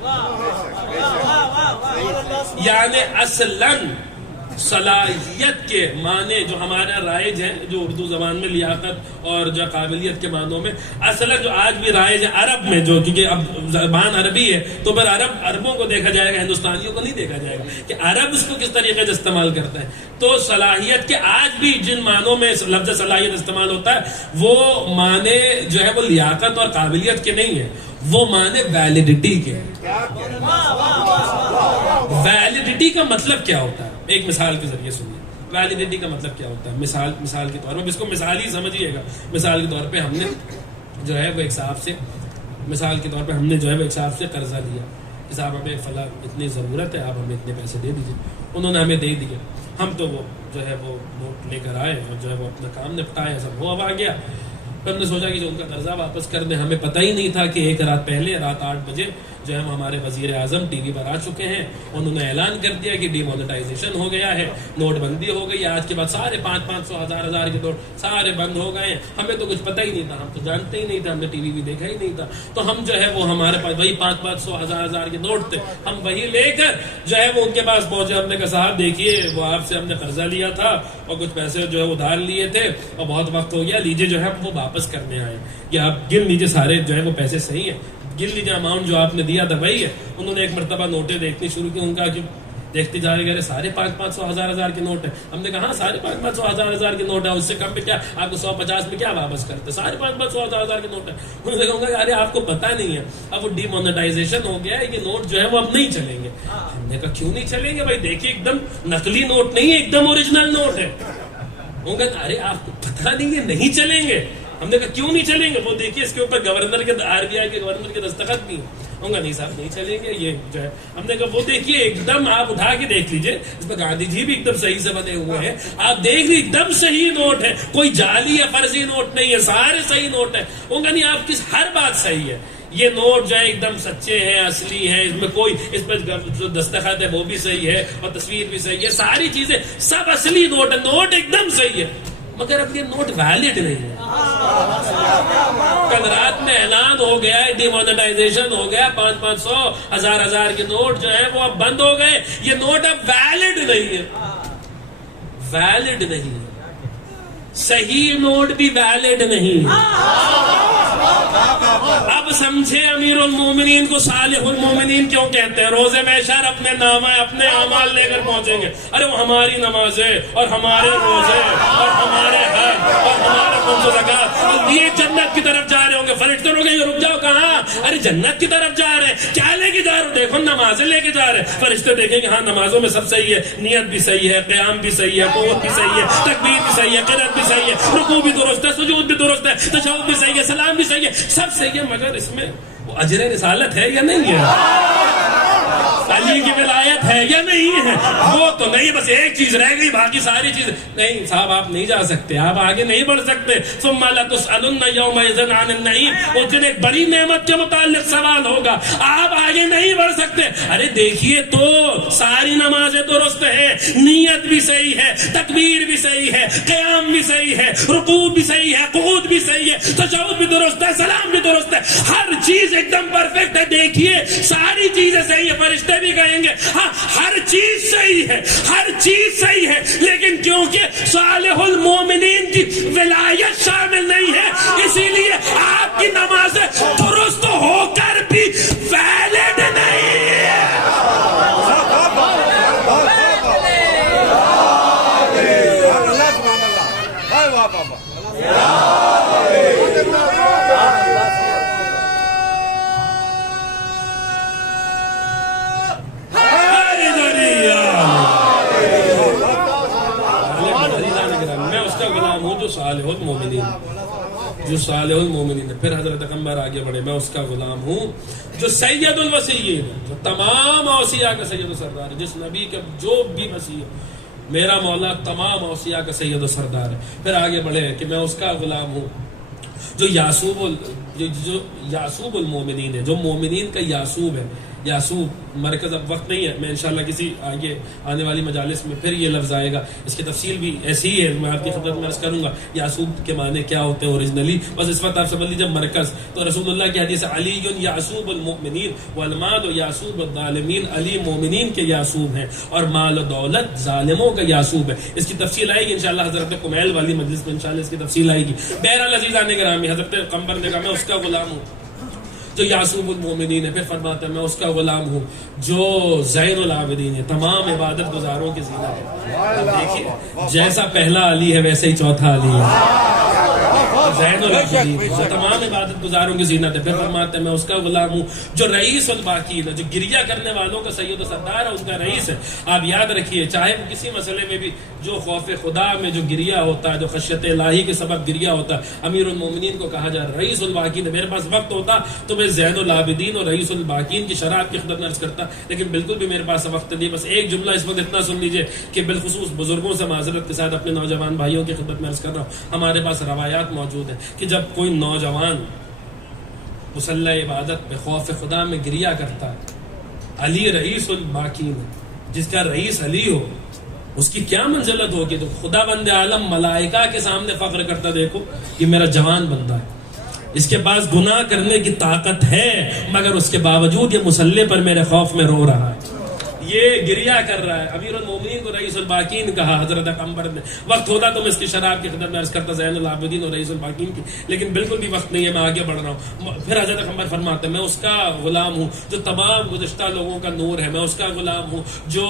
یعنی اصلاً صلاحیت کے معنی جو ہمارا رائج ہے، جو اردو زبان میں لیاقت اور جو قابلیت کے معنوں میں اصلا جو آج بھی رائج ہے عرب میں، جو کیونکہ اب زبان عربی ہے تو پھر عربوں کو دیکھا جائے گا، ہندوستانیوں کو نہیں دیکھا جائے گا کہ عرب اس کو کس طریقے سے استعمال کرتا ہے. تو صلاحیت کے آج بھی جن معنوں میں لفظ صلاحیت استعمال ہوتا ہے وہ معنی جو ہے وہ لیاقت اور قابلیت کے نہیں ہے، وہ معنی ویلیڈیٹی کے. ویلیڈیٹی کا مطلب کیا ہوتا ہے؟ ایک مثال کے ذریعے سنیے ویلیڈیٹی کا مطلب کیا ہوتا ہے. مثال کے طور پر اس کو مثال ہی سمجھیے گا. مثال کے طور پہ ہم نے جو ہے وہ ایک صاحب سے، مثال کے طور پہ ہم نے جو ہے وہ ایک صاحب سے قرضہ لیا کہ صاحب ہمیں فلاں اتنی ضرورت ہے، آپ ہمیں اتنے پیسے دے دیجیے. انہوں نے ہمیں دے دیے، ہم تو وہ جو ہے وہ نوٹ لے کر آئے اور جو ہے وہ اپنا کام نپٹایا، سب وہ اب آ گیا. ہم نے سوچا کہ جو ان کا قرضہ واپس کر دیں. ہمیں پتہ ہی نہیں تھا کہ ایک رات پہلے رات 8 بجے جو ہے ہمارے وزیر اعظم ٹی وی پر آ چکے ہیں. انہوں نے اعلان کر دیا کہ ڈی مونیٹائزیشن ہو گیا ہے، نوٹ بندی ہو گئی. آج کے بعد سارے 500 1000 کے نوٹ سارے بند ہو گئے ہیں. ہمیں تو کچھ پتہ ہی نہیں تھا، ہم تو جانتے ہی نہیں تھے، ہم نے ٹی وی بھی دیکھا ہی نہیں تھا. تو ہم جو ہے وہ ہمارے پاس وہی 500 1000 کے نوٹ تھے، ہم وہی لے کر جو ہے وہ ان کے پاس پہنچے. ہم نے کہا صاحب دیکھیے وہ آپ سے ہم نے قرضہ لیا تھا اور کچھ پیسے جو ہے ادھار لیے تھے اور بہت وقت ہو گیا، لیجیے جو ہے وہ واپس کرنے آئے. یا آپ گن لیجیے سارے جو ہے وہ پیسے صحیح ہیں، گن لیجیے اماؤنٹ جو آپ نے دیا تھا وہی ہے. انہوں نے ایک مرتبہ نوٹیں دیکھنی شروع کی. ان کا کہ دیکھتے جا رہے سارے 500 1000 کے نوٹ ہیں. ہم نے کہا ہاں سارے 500 1000 کے نوٹ ہیں، اس سے کم پہ کیا آپ کو 150 میں کیا واپس کرتے، سارے 500 1000 کے نوٹ ہیں. انہوں نے کہا یار آپ کو پتہ نہیں ہے اب وہ ڈی مونیٹائزیشن ہو گیا ہے، یہ نوٹ جو ہے وہ اب نہیں چلیں گے. ہم نے کہا کیوں نہیں چلیں گے بھائی؟ دیکھیے ایک دم نقلی نوٹ نہیں ہے، ایک دم اوریجنل نوٹ ہے. انہوں نے کہا ارے آپ کو پتہ نہیں ہے نہیں چلیں گے. ہم نے کہا کیوں نہیں چلیں گے؟ وہ دیکھیے اس کے اوپر گورنر کے RBI کے گورنر کے دستخط بھی ہیں. ہوں گا نہیں صاحب نہیں چلیں گے یہ جو ہے. ہم نے کہا وہ دیکھیے ایک دم آپ اٹھا کے دیکھ لیجئے، اس میں گاندھی جی بھی ایک دم صحیح سے بنے ہوئے ہیں. آپ دیکھ لیجیے ایک دم صحیح نوٹ ہے، کوئی جعلی یا فرضی نوٹ نہیں ہے، سارے صحیح نوٹ ہیں. ہوں گا نہیں آپ کی ہر بات صحیح ہے، یہ نوٹ جو ہے ایک دم سچے ہیں، اصلی ہیں، اس میں کوئی اس پہ جو دستخط ہے وہ بھی صحیح ہے اور تصویر بھی صحیح ہے، ساری چیزیں سب اصلی نوٹ ہے، نوٹ ایک دم صحیح ہے. مگر اب یہ نوٹ ویلڈ نہیں ہے. کل رات میں اعلان ہو گیا ہے، ڈی مونیٹائزیشن ہو گیا، 500 1000 کے نوٹ جو ہیں وہ اب بند ہو گئے. یہ نوٹ اب ویلڈ نہیں ہے، ویلڈ نہیں ہے. صحیح نوٹ بھی ویلڈ نہیں ہے. اب سمجھے امیر المومنین کو صالح المومنین کیوں کہتے ہیں؟ روزے محشر اپنے نامہ اپنے اعمال لے کر پہنچیں گے. ارے وہ ہماری نمازیں اور ہمارے روزے اور ہمارے حج اور ہمارے خمس و زکات اور یہ جنت کی طرف جا رہے ہوں گے. فرشتے لوگ یہ رک جاؤ کہاں؟ ارے جنت کی طرف جا رہے ہیں. کیا لے کے جا رہے ہو؟ دیکھو نمازیں لے کے جا رہے ہیں. فرشتے دیکھیں گے ہاں نمازوں میں سب صحیح ہے، نیت بھی صحیح ہے، قیام بھی صحیح ہے، قوت بھی صحیح ہے، تکبیر بھی صحیح ہے، قرات بھی صحیح ہے، رکوع بھی درست ہے، سجود بھی درست ہے، تشہد بھی صحیح ہے، سلام بھی صحیح ہے، سب صحیح ہے. مگر اس میں وہ اجر رسالت ہے یا نہیں ہے؟ علی کی ولایت ہے یا نہیں ہے؟ وہ تو نہیں، بس ایک چیز رہ گئی، باقی ساری چیز نہیں۔ صاحب آپ نہیں جا سکتے، آپ آگے نہیں بڑھ سکتے۔ ثم لتسألن یومئذ عن النعیم، اس دن ایک بڑی نعمت کے متعلق سوال ہوگا، آپ آگے نہیں بڑھ سکتے۔ ارے دیکھیے تو ساری نمازیں درست ہے، نیت بھی صحیح ہے، تکبیر بھی صحیح ہے، قیام بھی صحیح ہے، رکوع بھی صحیح ہے، قعود بھی صحیح ہے، تشہد بھی درست ہے، سلام بھی درست ہے، ہر چیز ایک دم پرفیکٹ ہے۔ دیکھیے ساری چیزیں صحیح ہے، فرشتے بھی کہیں گے ہاں ہر چیز صحیح ہے، ہر چیز صحیح ہے، لیکن کیونکہ صالح المومنین کی ولایت شامل نہیں ہے، اسی لیے آپ کی نمازیں درست ہو کر بھی ویلڈ نہیں ہے۔ جو صالح المومنین، جو صالح المومنین ہے۔ پھر حضرت پیغمبر آگے بڑھے، میں اس کا غلام ہوں جو سید الوصیین ہے، جو تمام اوصیاء کا سید و سردار ہے، جس نبی کا جو بھی وصی میرا مولا تمام اوصیاء کا سید و سردار ہے۔ پھر آگے بڑھے کہ میں اس کا غلام ہوں جو یاسوب المومنین ہے، جو مومنین کا یاسوب ہے۔ یاسوب مرکز اب وقت نہیں ہے، میں انشاءاللہ کسی آگے آنے والی مجالس میں پھر یہ لفظ آئے گا، اس کی تفصیل بھی ایسی ہی ہے، میں آپ کی خدمت میں عرض کروں گا یاسوب کے معنی کیا ہوتے ہیں اوریجنلی۔ بس اس وقت آپ سمجھ لیجیے مرکز، تو رسول اللہ کی حدیث علی یاسوب المؤمنین والمال یاسوب الظالمین، علی مومنین کے یاسوب ہیں اور مال و دولت ظالموں کا یاسوب ہے۔ اس کی تفصیل آئے گی انشاءاللہ حضرت کمیل والی مجلس میں، انشاءاللہ اس کی تفصیل آئے گی۔ بہرحال عزیزان گرامی، حضرت پیغمبر نے کہا میں اس کا غلام ہوں جو یاسوب المومنین ہے۔ پھر فرماتا ہے میں اس کا غلام ہوں جو زین العابدین ہے، تمام عبادت گزاروں کی زینت ہے۔ دیکھیے جیسا پہلا علی ہے ویسے ہی چوتھا علی ہے، زین العابدین جو تمام عبادت گزاروں کی زینت ہے۔ پھر فرماتا ہے میں اس کا غلام ہوں جو رئیس الباقین ہے، جو گریہ کرنے والوں کا سید و سردار ہے، ان کا رئیس ہے۔ آپ یاد رکھیے چاہے وہ کسی مسئلے میں بھی جو خوف خدا میں جو گریہ ہوتا ہے، جو خشیت الہی کے سبب گریہ ہوتا ہے، امیر المومنین کو کہا جائے رئیس الباقین ہے۔ میرے پاس وقت ہوتا تو میں زین العابدین اور رئیس الباقین کی شرح کی خدمت میں عرض کرتا، لیکن بالکل بھی میرے پاس وقت نہیں۔ بس ایک جملہ اس وقت اتنا سن لیجئے کہ بالخصوص بزرگوں سے معذرت کے ساتھ اپنے نوجوان بھائیوں کی خدمت میں عرض کر رہا ہوں، ہمارے پاس روایات موجود ہیں کہ جب کوئی نوجوان مصلی عبادت پہ خوف خدا میں گریہ کرتا ہے، علی رئیس الباقین ہے، جس کا رئیس علی ہو اس کی کیا منزلت ہوگی؟ تو خدا بند عالم ملائکہ کے سامنے فخر کرتا، دیکھو یہ میرا جوان بندہ ہے، اس کے پاس گناہ کرنے کی طاقت ہے مگر اس کے باوجود یہ مصلی پر میرے خوف میں رو رہا ہے، یہ گریہ کر رہا ہے۔ امیر المومنین کو رئیس الباقین کہا حضرت پیغمبر نے۔ وقت ہوتا تو میں اس کی شرح کی خدمت میں عرض کرتا زین العابدین اور رئیس الباقین کی، لیکن بالکل بھی وقت نہیں ہے، میں آگے بڑھ رہا ہوں۔ پھر حضرت پیغمبر فرماتے ہیں میں اس کا غلام ہوں جو تمام گزشتہ لوگوں کا نور ہے، میں اس کا غلام ہوں جو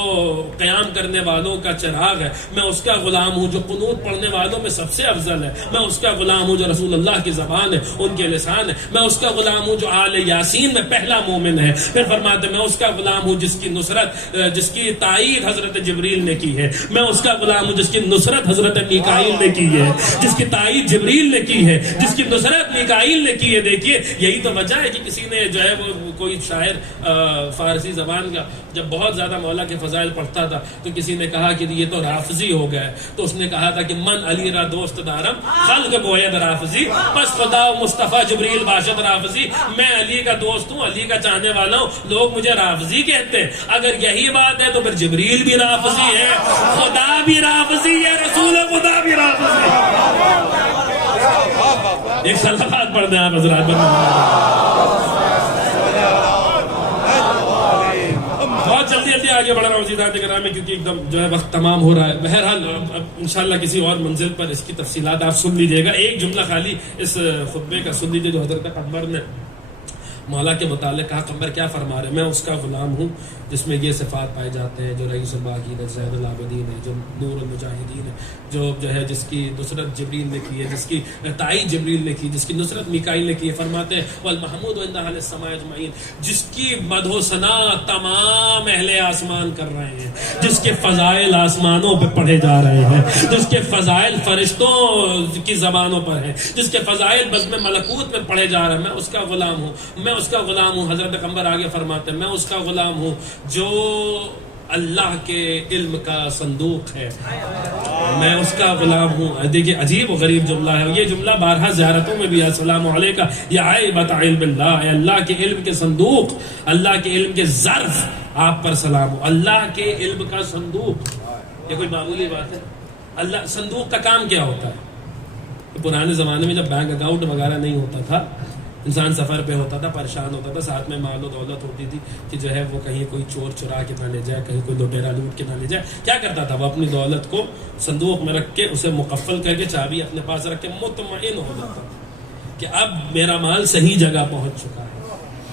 قیام کرنے والوں کا چراغ ہے، میں اس کا غلام ہوں جو قنوت پڑھنے والوں میں سب سے افضل ہے، میں اس کا غلام ہوں جو رسول اللہ کی زبان ہے، ان کے لسان ہے، میں اس کا غلام ہوں جو آل یاسین میں پہلا مومن ہے۔ پھر فرماتے ہیں میں اس کا غلام ہوں جس کی نصرت، جس کی تائید حضرت جبریل نے کی ہے، میں اس کا غلام ہوں جس کی نصرت حضرت میکائیل نے کی ہے، جس کی تائید جبریل نے کی ہے، جس کی نصرت میکائیل نے کی ہے۔ دیکھیے یہی تو وجہ ہے کہ کسی نے جو ہے وہ کوئی شاعر فارسی زبان کا جب بہت زیادہ مولا کے فضائل پڑھتا تھا تو کسی نے کہا کہ یہ تو رافضی ہو گئے، تو اس نے کہا تھا کہ من علی را دوست دارم خلق گوید رافضی، پس خدا و مصطفیٰ جبریل باشد رافضی، میں علی کا دوست ہوں، علی کا چاہنے والا ہوں، لوگ مجھے رافضی کہتے ہیں۔ اگر یہی بات ہے تو پھر جبریل بھی رافضی ہے، خدا بھی رافضی ہے، رسول خدا بھی رافضی ہے۔ ایک صلوات پڑھ دیں آپ حضرات۔ بہت جلدی جلدی آگے بڑھ رہا ہوں عزیزان گرامی کیونکہ ایک دم جو ہے وقت تمام ہو رہا ہے۔ بہرحال انشاءاللہ کسی اور منزل پر اس کی تفصیلات آپ سن لیجیے گا۔ ایک جملہ خالی اس خطبے کا سن لیجیے جو حضرت پیغمبر نے مولا کے متعلق کہا۔ پیغمبر کیا فرما رہے ہیں؟ میں اس کا غلام ہوں جس میں یہ صفات پائے جاتے ہیں، جو رئیس الباقین ہے، زین العابدین ہے، جو نور المجاہدین ہے، جو ہے جس کی نصرت جبریل نے کی ہے، جس کی تائید جبریل نے کی، جس کی نصرت میکائیل نے کی ہے۔ فرماتے ہیں والمحمود عند اہل السماء اجمعین، جس کی مدح و ثنا تمام اہل آسمان کر رہے ہیں، جس کے فضائل آسمانوں پہ پڑھے جا رہے ہیں، جس کے فضائل فرشتوں کی زبانوں پر ہیں، جس کے فضائل بزم ملکوت میں پڑھے جا رہے ہیں، میں اس کا غلام ہوں، میں اس کا غلام ہوں. حضرت پیغمبر آگے فرماتے ہیں میں اس کا غلام ہوں جو اللہ کے علم کا صندوق ہے. میں اس کا غلام ہوں. دیکھیے عجیب و غریب جملہ ہے. یہ جملہ بارہا زیارتوں میں بھی السلام علیکہ یا عیبۃ علم اللہ, اللہ کے علم کے صندوق, اللہ کے علم کے ظرف آپ پر سلام ہو. اللہ کے علم کا صندوق, یہ کوئی معمولی بات ہے؟ اللہ صندوق کا کام کیا ہوتا ہے؟ پرانے زمانے میں جب بینک اکاؤنٹ وغیرہ نہیں ہوتا تھا, انسان سفر پہ ہوتا تھا, پریشان ہوتا تھا, ساتھ میں مال و دولت ہوتی تھی کہ جو ہے وہ کہیں کوئی چور چرا کے نہ لے جائے, کہیں کوئی لٹیرا لوٹ کے نہ لے جائے. کیا کرتا تھا وہ اپنی دولت کو صندوق میں رکھ کے اسے مقفل کر کے چابی اپنے پاس رکھ کے مطمئن ہو جاتا کہ اب میرا مال صحیح جگہ پہنچ چکا ہے,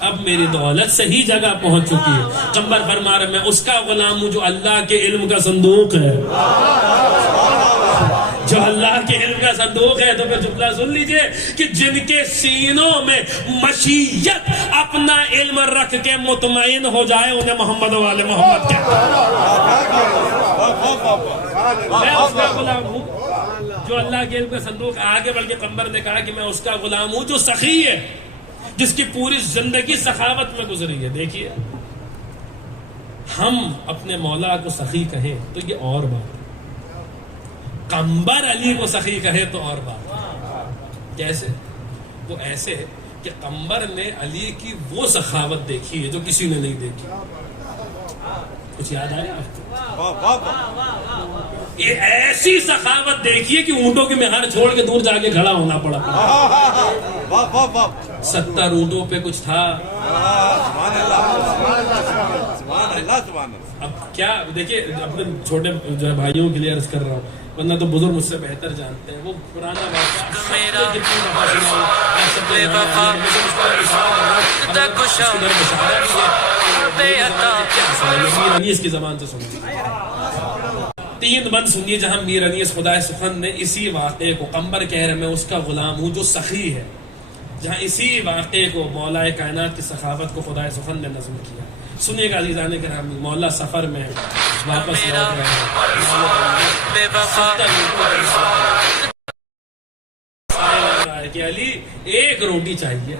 اب میری دولت صحیح جگہ پہنچ چکی ہے. پیغمبر فرما رہے میں اس کا غلام ہوں جو اللہ کے علم کا صندوق ہے, جو اللہ کے علم کا صندوق ہے. تو پھر جملہ سن لیجئے کہ جن کے سینوں میں مشیت اپنا علم رکھ کے مطمئن ہو جائے انہیں محمد والے محمد کہتے ہیں. میں اس کا غلام ہوں جو اللہ کے علم کا صندوق. آگے بلکہ پیغمبر نے کہا کہ میں اس کا غلام ہوں جو سخی ہے, جس کی پوری زندگی سخاوت میں گزری ہے. دیکھیے ہم اپنے مولا کو سخی کہیں تو یہ اور بات, قمبر علی کو سخی کہے تو اور بات. کیسے؟ وہ ایسے کہ قمبر نے علی کی وہ سخاوت دیکھی ہے جو کسی نے نہیں دیکھی. کچھ یاد آیا آپ کو؟ یہ ایسی سخاوت دیکھیے کہ اونٹوں کی مہار چھوڑ کے دور جا کے کھڑا ہونا پڑا. 70 اونٹوں پہ کچھ تھا. اب کیا دیکھیے اپنے چھوٹے جو ہے بھائیوں کے لیے عرض کر رہا ہوں, ورنہ تو بزرگ مجھ سے بہتر جانتے ہیں. وہ پرانا انیس کی زبان سے سنیے, 3 بند سنیے جہاں میر انیس خدا سخن نے اسی واقعے کو, قمبر کہہ رہے میں اس کا غلام ہوں جو سخی ہے, جہاں اسی واقعے کو مولا کائنات کی سخاوت کو خدا سخن نے نظم کیا. سنیے گا عزیزان کرام, مولا سفر میں واپس لوٹ رہے ہیں کہ علی ایک روٹی چاہیے.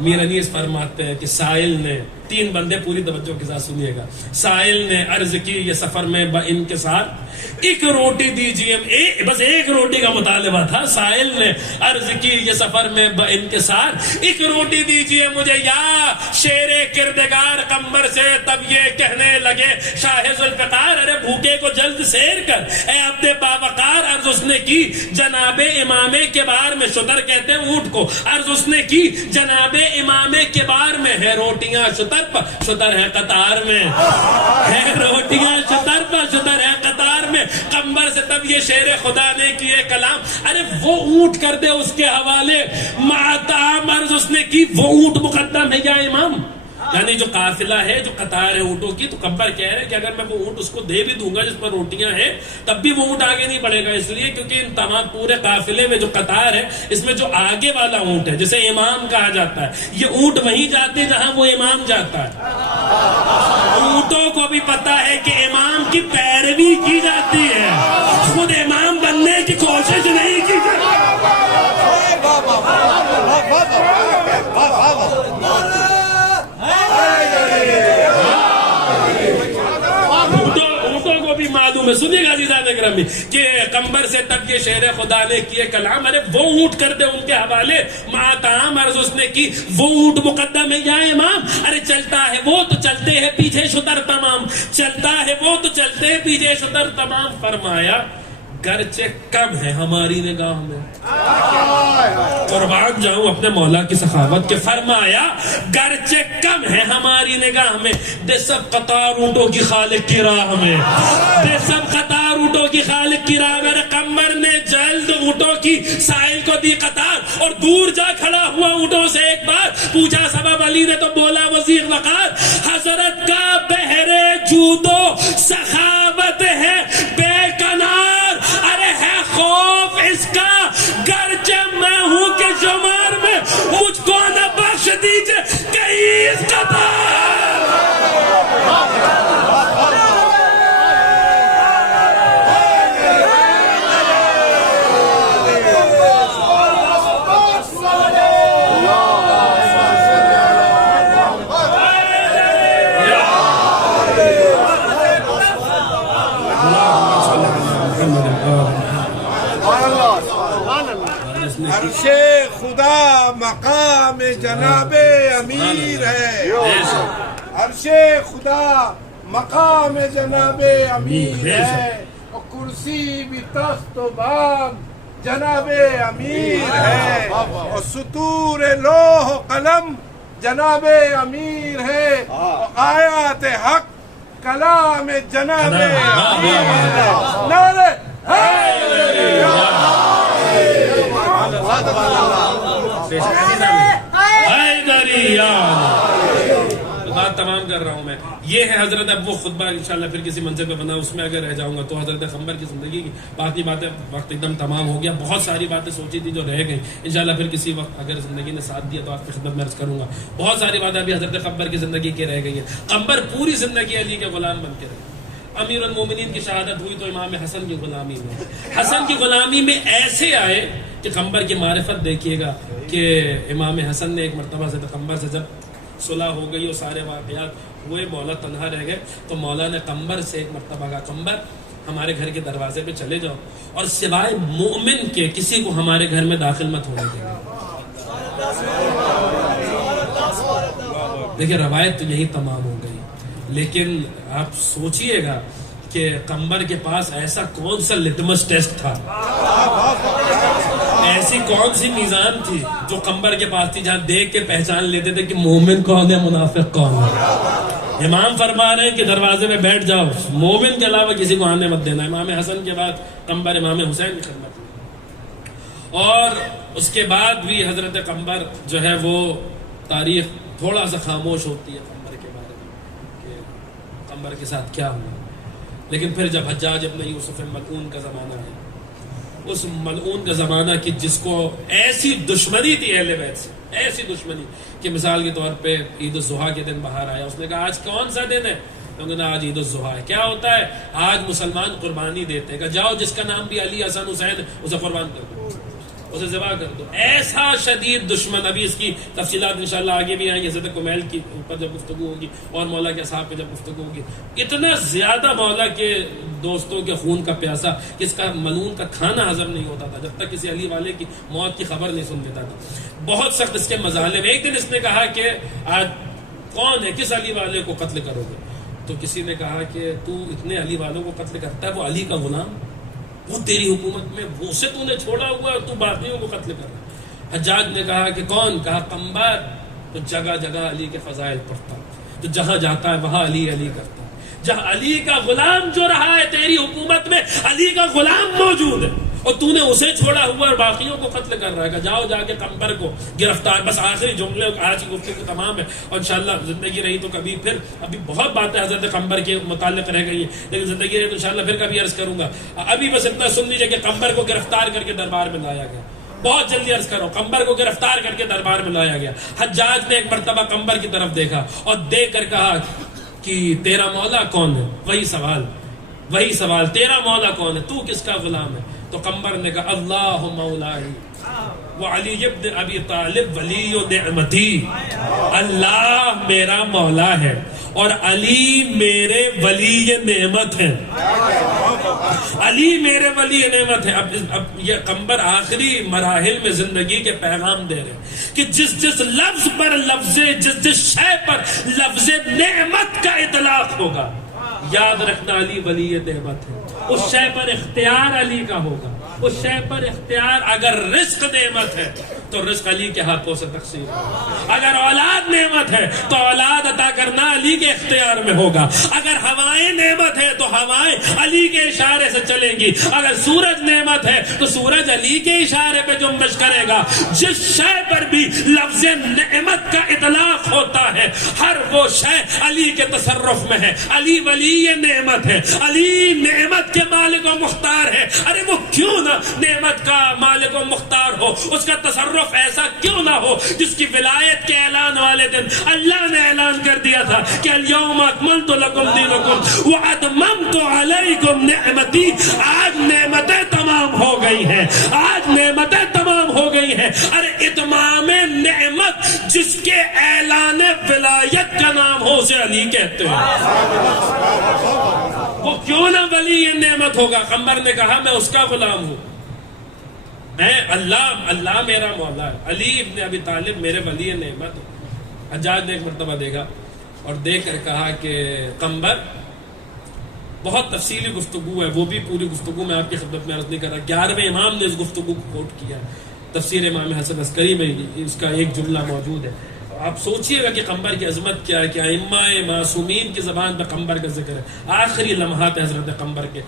میر انیس فرماتے ہیں کہ سائل نے, 3 بندے پوری توجہ کے ساتھ سنیے گا, سائل نے عرض کی یہ سفر میں با انکسار ایک روٹی دیجیے. بس ایک روٹی کا مطالبہ تھا. سائل نے عرض کی یہ سفر میں با انکسار ایک روٹی دیجیے مجھے یا شیر کردگار. قمبر سے تب یہ کہنے لگے شاہ ذوالفقار ارے بھوکے کو جلد سیر کر اے عبد باوقار. عرض اس نے کی جناب امام کبار میں, شتر کہتے ہیں اونٹ کو, عرض اس نے کی جناب امام کبار میں ہے روٹیاں شتر پر, شتر ہے قطار میں, ہے روٹیاں شتر پر, شتر ہے قطار میں. قمبر سے تب یہ شیر خدا نے کیے کلام ارے وہ اونٹ کر دے اس کے حوالے معطام. عرض اس نے کی وہ اونٹ مقدم ہے یا امام, یعنی جو قافلہ ہے جو قطار ہے اونٹوں کی. تو قمبر کہہ رہے کہ اگر میں وہ اونٹ اس کو دے بھی دوں گا جس پر روٹیاں ہیں تب بھی وہ اونٹ آگے نہیں بڑھے گا, اس لیے کیونکہ ان تمام پورے قافلے میں جو قطار ہے اس میں جو آگے والا اونٹ ہے جسے امام کہا جاتا ہے, یہ اونٹ وہیں جاتے ہیں جہاں وہ امام جاتا ہے. اونٹوں کو بھی پتا ہے کہ امام کی پیروی کی جاتی ہے, خود امام بننے کی کوشش نہیں کی جاتی. اونٹوں کو بھی معلوم ہے. سنیے گا عزیزان اکرامی کہ قمبر سے تب یہ شعر خدا نے کیے کلام ارے وہ اونٹ کر دے ان کے حوالے معطام. عرض اس نے کی وہ اونٹ مقدم ہے یا امام. ارے چلتا ہے وہ تو چلتے ہیں پیچھے شتر تمام, چلتا ہے وہ تو چلتے ہیں پیچھے شتر تمام. فرمایا گرچہ کم ہے ہماری نگاہ میں, قربان جاؤں اپنے مولا کی سخاوت کے. فرمایا گرچہ کم ہے ہماری نگاہ میں دے سب قطار اونٹوں کی خالق کی راہ میں, دے سب قطار اونٹوں کی خالق کی راہ میں. قمر نے جلد اونٹوں کی سائل کو دی قطار اور دور جا کھڑا ہوا اونٹوں سے ایک بار پوچھا سبب. علی نے تو بولا وزیر وقار حضرت کا بہرے جودو سخاوت ہے بے کنار. ارے ہے خوف اس کا گرچہ میں ہوں کہ شمار میں مجھ کو نہ بخش دیجئے کہیں اس قطار. نے کی. عرش خدا مقام جناب امیر ہے. عرش خدا مقام جناب امیر ہے. اور کرسی بھی تخت و بام جناب امیر ہے. اور سطور لوح و قلم جناب امیر ہے. اور آیات حق کلام جناب امیر ہے. نعرہ بات تمام کر رہا ہوں میں. یہ ہے حضرت. اب وہ خطبہ انشاءاللہ پھر کسی منظر پہ بنا، اس میں اگر رہ جاؤں گا تو حضرت قمر کی زندگی کی باقی باتیں، وقت ایک دم تمام ہو گیا. بہت ساری باتیں سوچی تھی جو رہ گئی، انشاءاللہ پھر کسی وقت اگر زندگی نے ساتھ دیا تو آپ کی خدمت میں عرض کروں گا. بہت ساری باتیں ابھی حضرت قمر کی زندگی کی رہ گئی ہیں. قمر پوری زندگی علی کے غلام بن کے رہے. امیر المومنین کی شہادت ہوئی تو امام حسن کی غلامی میں، حسن کی غلامی میں ایسے آئے کہ قمر کی معرفت دیکھیے گا کہ امام حسن نے ایک مرتبہ سے قمر سے جب صلح ہو گئی اور سارے واقعات ہوئے، مولا تنہا رہ گئے تو مولا نے قمر سے ایک مرتبہ کہا قمر ہمارے گھر کے دروازے پہ چلے جاؤ اور سوائے مومن کے کسی کو ہمارے گھر میں داخل مت ہونے دیں. دیکھیں روایت تو یہی تمام ہو گئی. لیکن آپ سوچئے گا کہ قمر کے پاس ایسا کون سا لٹمس ٹیسٹ تھا، ایسی کون سی میزان تھی جو قمر کے پاس تھی جہاں دیکھ کے پہچان لیتے تھے کہ مومن کون ہے، منافق کون ہے. امام فرما رہے ہیں کہ دروازے میں بیٹھ جاؤ، مومن کے علاوہ کسی کو آنے مت دینا. امام حسن کے بعد قمر امام حسین کی خدمت میں. اور اس کے بعد بھی حضرت قمر جو ہے وہ تاریخ تھوڑا سا خاموش ہوتی ہے قمر کے بارے میں کہ قمر کے ساتھ کیا ہوا. لیکن پھر جب حجاج ابن یوسف ملعون کا زمانہ ہے، اس ملعون کا زمانہ کہ جس کو ایسی دشمنی تھی اہل بیت سے، ایسی دشمنی کہ مثال کے طور پہ عید الضحیٰ کے دن باہر آیا، اس نے کہا آج کون سا دن ہے؟ انہوں نے کہا آج عید الضحیٰ ہے. کیا ہوتا ہے؟ آج مسلمان قربانی دیتے ہیں. کہ جاؤ جس کا نام بھی علی حسن حسین اسے قربان کر دو، اسے ذبح کر دو. ایسا شدید دشمن. ابھی اس کی تفصیلات انشاءاللہ آگے بھی آئیں گے حضرت کمیل کی اوپر جب گفتگو ہوگی اور مولا کے اصحاب پہ جب گفتگو ہوگی. اتنا زیادہ مولا کے دوستوں کے خون کا پیاسا کہ اس کا ملعون کا کھانا ہضم نہیں ہوتا تھا جب تک کسی علی والے کی موت کی خبر نہیں سن لیتا تھا. بہت سخت اس کے مظالم. ایک دن اس نے کہا کہ آج کون ہے، کس علی والے کو قتل کرو گے؟ تو کسی نے کہا کہ تو اتنے علی والوں کو قتل کرتا ہے، وہ علی کا غلام، وہ تیری حکومت میں، وہ سے تو نے چھوڑا ہوا اور تو باقیوں کو قتل کر رہا. حجاج نے کہا کہ کون؟ کہا قمر. تو جگہ جگہ علی کے فضائل پڑھتا، تو جہاں جاتا ہے وہاں علی علی کرتا. جہاں علی کا غلام جو رہا ہے تیری حکومت میں، علی کا غلام موجود ہے اور تو نے اسے چھوڑا ہوا اور باقیوں کو قتل کر رہا ہے. کہ جاؤ جا کے قمر کو گرفتار. بس آخری جملے آج کی گفتگو تمام ہے اور انشاءاللہ زندگی رہی تو کبھی پھر، ابھی بہت باتیں حضرت قمر کے متعلق رہ گئی ہیں لیکن زندگی رہی تو انشاءاللہ پھر کبھی عرض کروں گا. ابھی بس اتنا سن لیجیے کہ قمر کو گرفتار کر کے دربار میں لایا گیا. بہت جلدی عرض کرو، قمر کو گرفتار کر کے دربار میں لایا گیا. حجاج نے ایک مرتبہ قمر کی طرف دیکھا اور دیکھ کر کہا کہ تیرا مولا کون ہے؟ وہی سوال تیرا مولا کون ہے، تو کس کا غلام ہے؟ تو قمر نے کہا اللہ مولائی وعلی ابن ابی طالب ولی نعمتی. اللہ میرا مولا ہے اور علی میرے ولی نعمت ہے. علی میرے ولی نعمت ہے. اب یہ قمر آخری مراحل میں زندگی کے پیغام دے رہے ہیں کہ جس لفظ پر جس شے پر لفظ نعمت کا اطلاق ہوگا، یاد رکھنا علی ولی نعمت ہے. اس شے پر اختیار علی کا ہوگا. اس شے پر اختیار، اگر رزق نعمت ہے تو رزق علی کے ہاتھوں سے تقسیم ہوگا. اگر اولاد نعمت ہے تو اولاد عطا کرنا علی کے اختیار میں ہوگا. اگر ہوائیں نعمت ہے تو ہوائیں علی کے اشارے سے چلیں گی. اگر سورج نعمت ہے تو سورج علی کے اشارے پہ جنبش کرے گا. جس شے پر بھی لفظ نعمت کا اطلاق ہوتا ہے ہر وہ شے علی کے تصرف میں ہے. علی ولی نعمت ہے، علی نعمت کے مالک و مختار ہے. ارے وہ کیوں نہ نعمت کا مالک و مختار ہو، اس کا تصرف ایسا کیوں نہ ہو جس کی ولایت کے اعلان والے دن اللہ نے اعلان کر دیا تھا کہ الیوم اکملت لکم دینکم واتممت علیکم نعمتی. آج نعمتیں تمام ہو گئی ہیں، آج نعمتیں تمام ہو گئی ہیں. ارے اتمام نعمت جس کے اعلان ولایت کا نام ہو اسے علی کہتے ہیں. وہ کیوں نہ ولی نعمت ہوگا؟ قمر نے کہا میں اس کا غلام ہوں. اللہ میرا مولا ہے، علی ابن ابی طالب میرے ولی نعمت. حجاج نے ایک مرتبہ دیکھا اور دیکھ کر کہا کہ قمبر، بہت تفصیلی گفتگو ہے، وہ بھی پوری گفتگو میں آپ کی خدمت میں عرض نہیں کر رہا. 11ویں امام نے اس گفتگو کو کوٹ کیا، تفسیر امام حسن عسکری میں اس کا ایک جملہ موجود ہے. آپ سوچئے گا کہ قمبر کی عظمت کیا ہے کہ ائمہ معصومین کی زبان پہ قمبر کا ذکر ہے. آخری لمحات حضرت قمبر کے.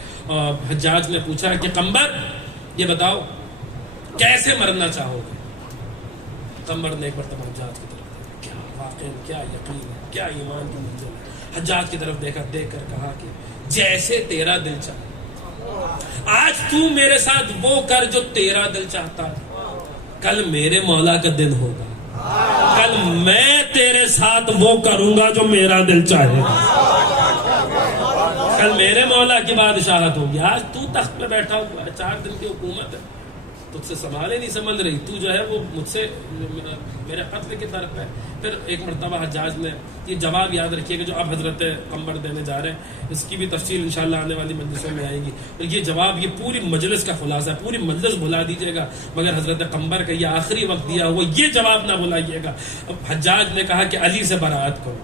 حجاج نے پوچھا کہ قمبر یہ بتاؤ کیسے مرنا چاہو گے؟ قمبر نے ایک مرتبہ حجاج کی طرف دیکھا، کیا واقعی کیا یقین ہے، کیا ایمان کی منزل ہے. حجاج کی طرف دیکھا، دیکھ کر کہا کہ جیسے تیرا دل چاہے. آج تو میرے ساتھ وہ کر جو تیرا دل چاہتا ہے، کل میرے مولا کا دن ہوگا، کل میں تیرے ساتھ وہ کروں گا جو میرا دل چاہے گا، کل میرے مولا کی بادشاہت ہوگی. آج تو تخت پہ بیٹھا ہوا ہے، 4 دن کی حکومت ہے، تجھ سے سنبھالے نہیں سنبھل رہی، تو جو ہے وہ مجھ سے میرے قتل کی طرف ہے. پھر ایک مرتبہ حجاج نے یہ جواب یاد رکھیے کہ جو اب حضرت قمبر دینے جا رہے ہیں، اس کی بھی تفصیل انشاءاللہ آنے والی مجلسوں میں آئے گی. یہ جواب یہ پوری مجلس کا خلاصہ ہے، پوری مجلس بھلا دیجیے گا مگر حضرت قمبر کا یہ آخری وقت دیا ہوا یہ جواب نہ بھلائیے گا. حجاج نے کہا کہ علی سے برات کرو.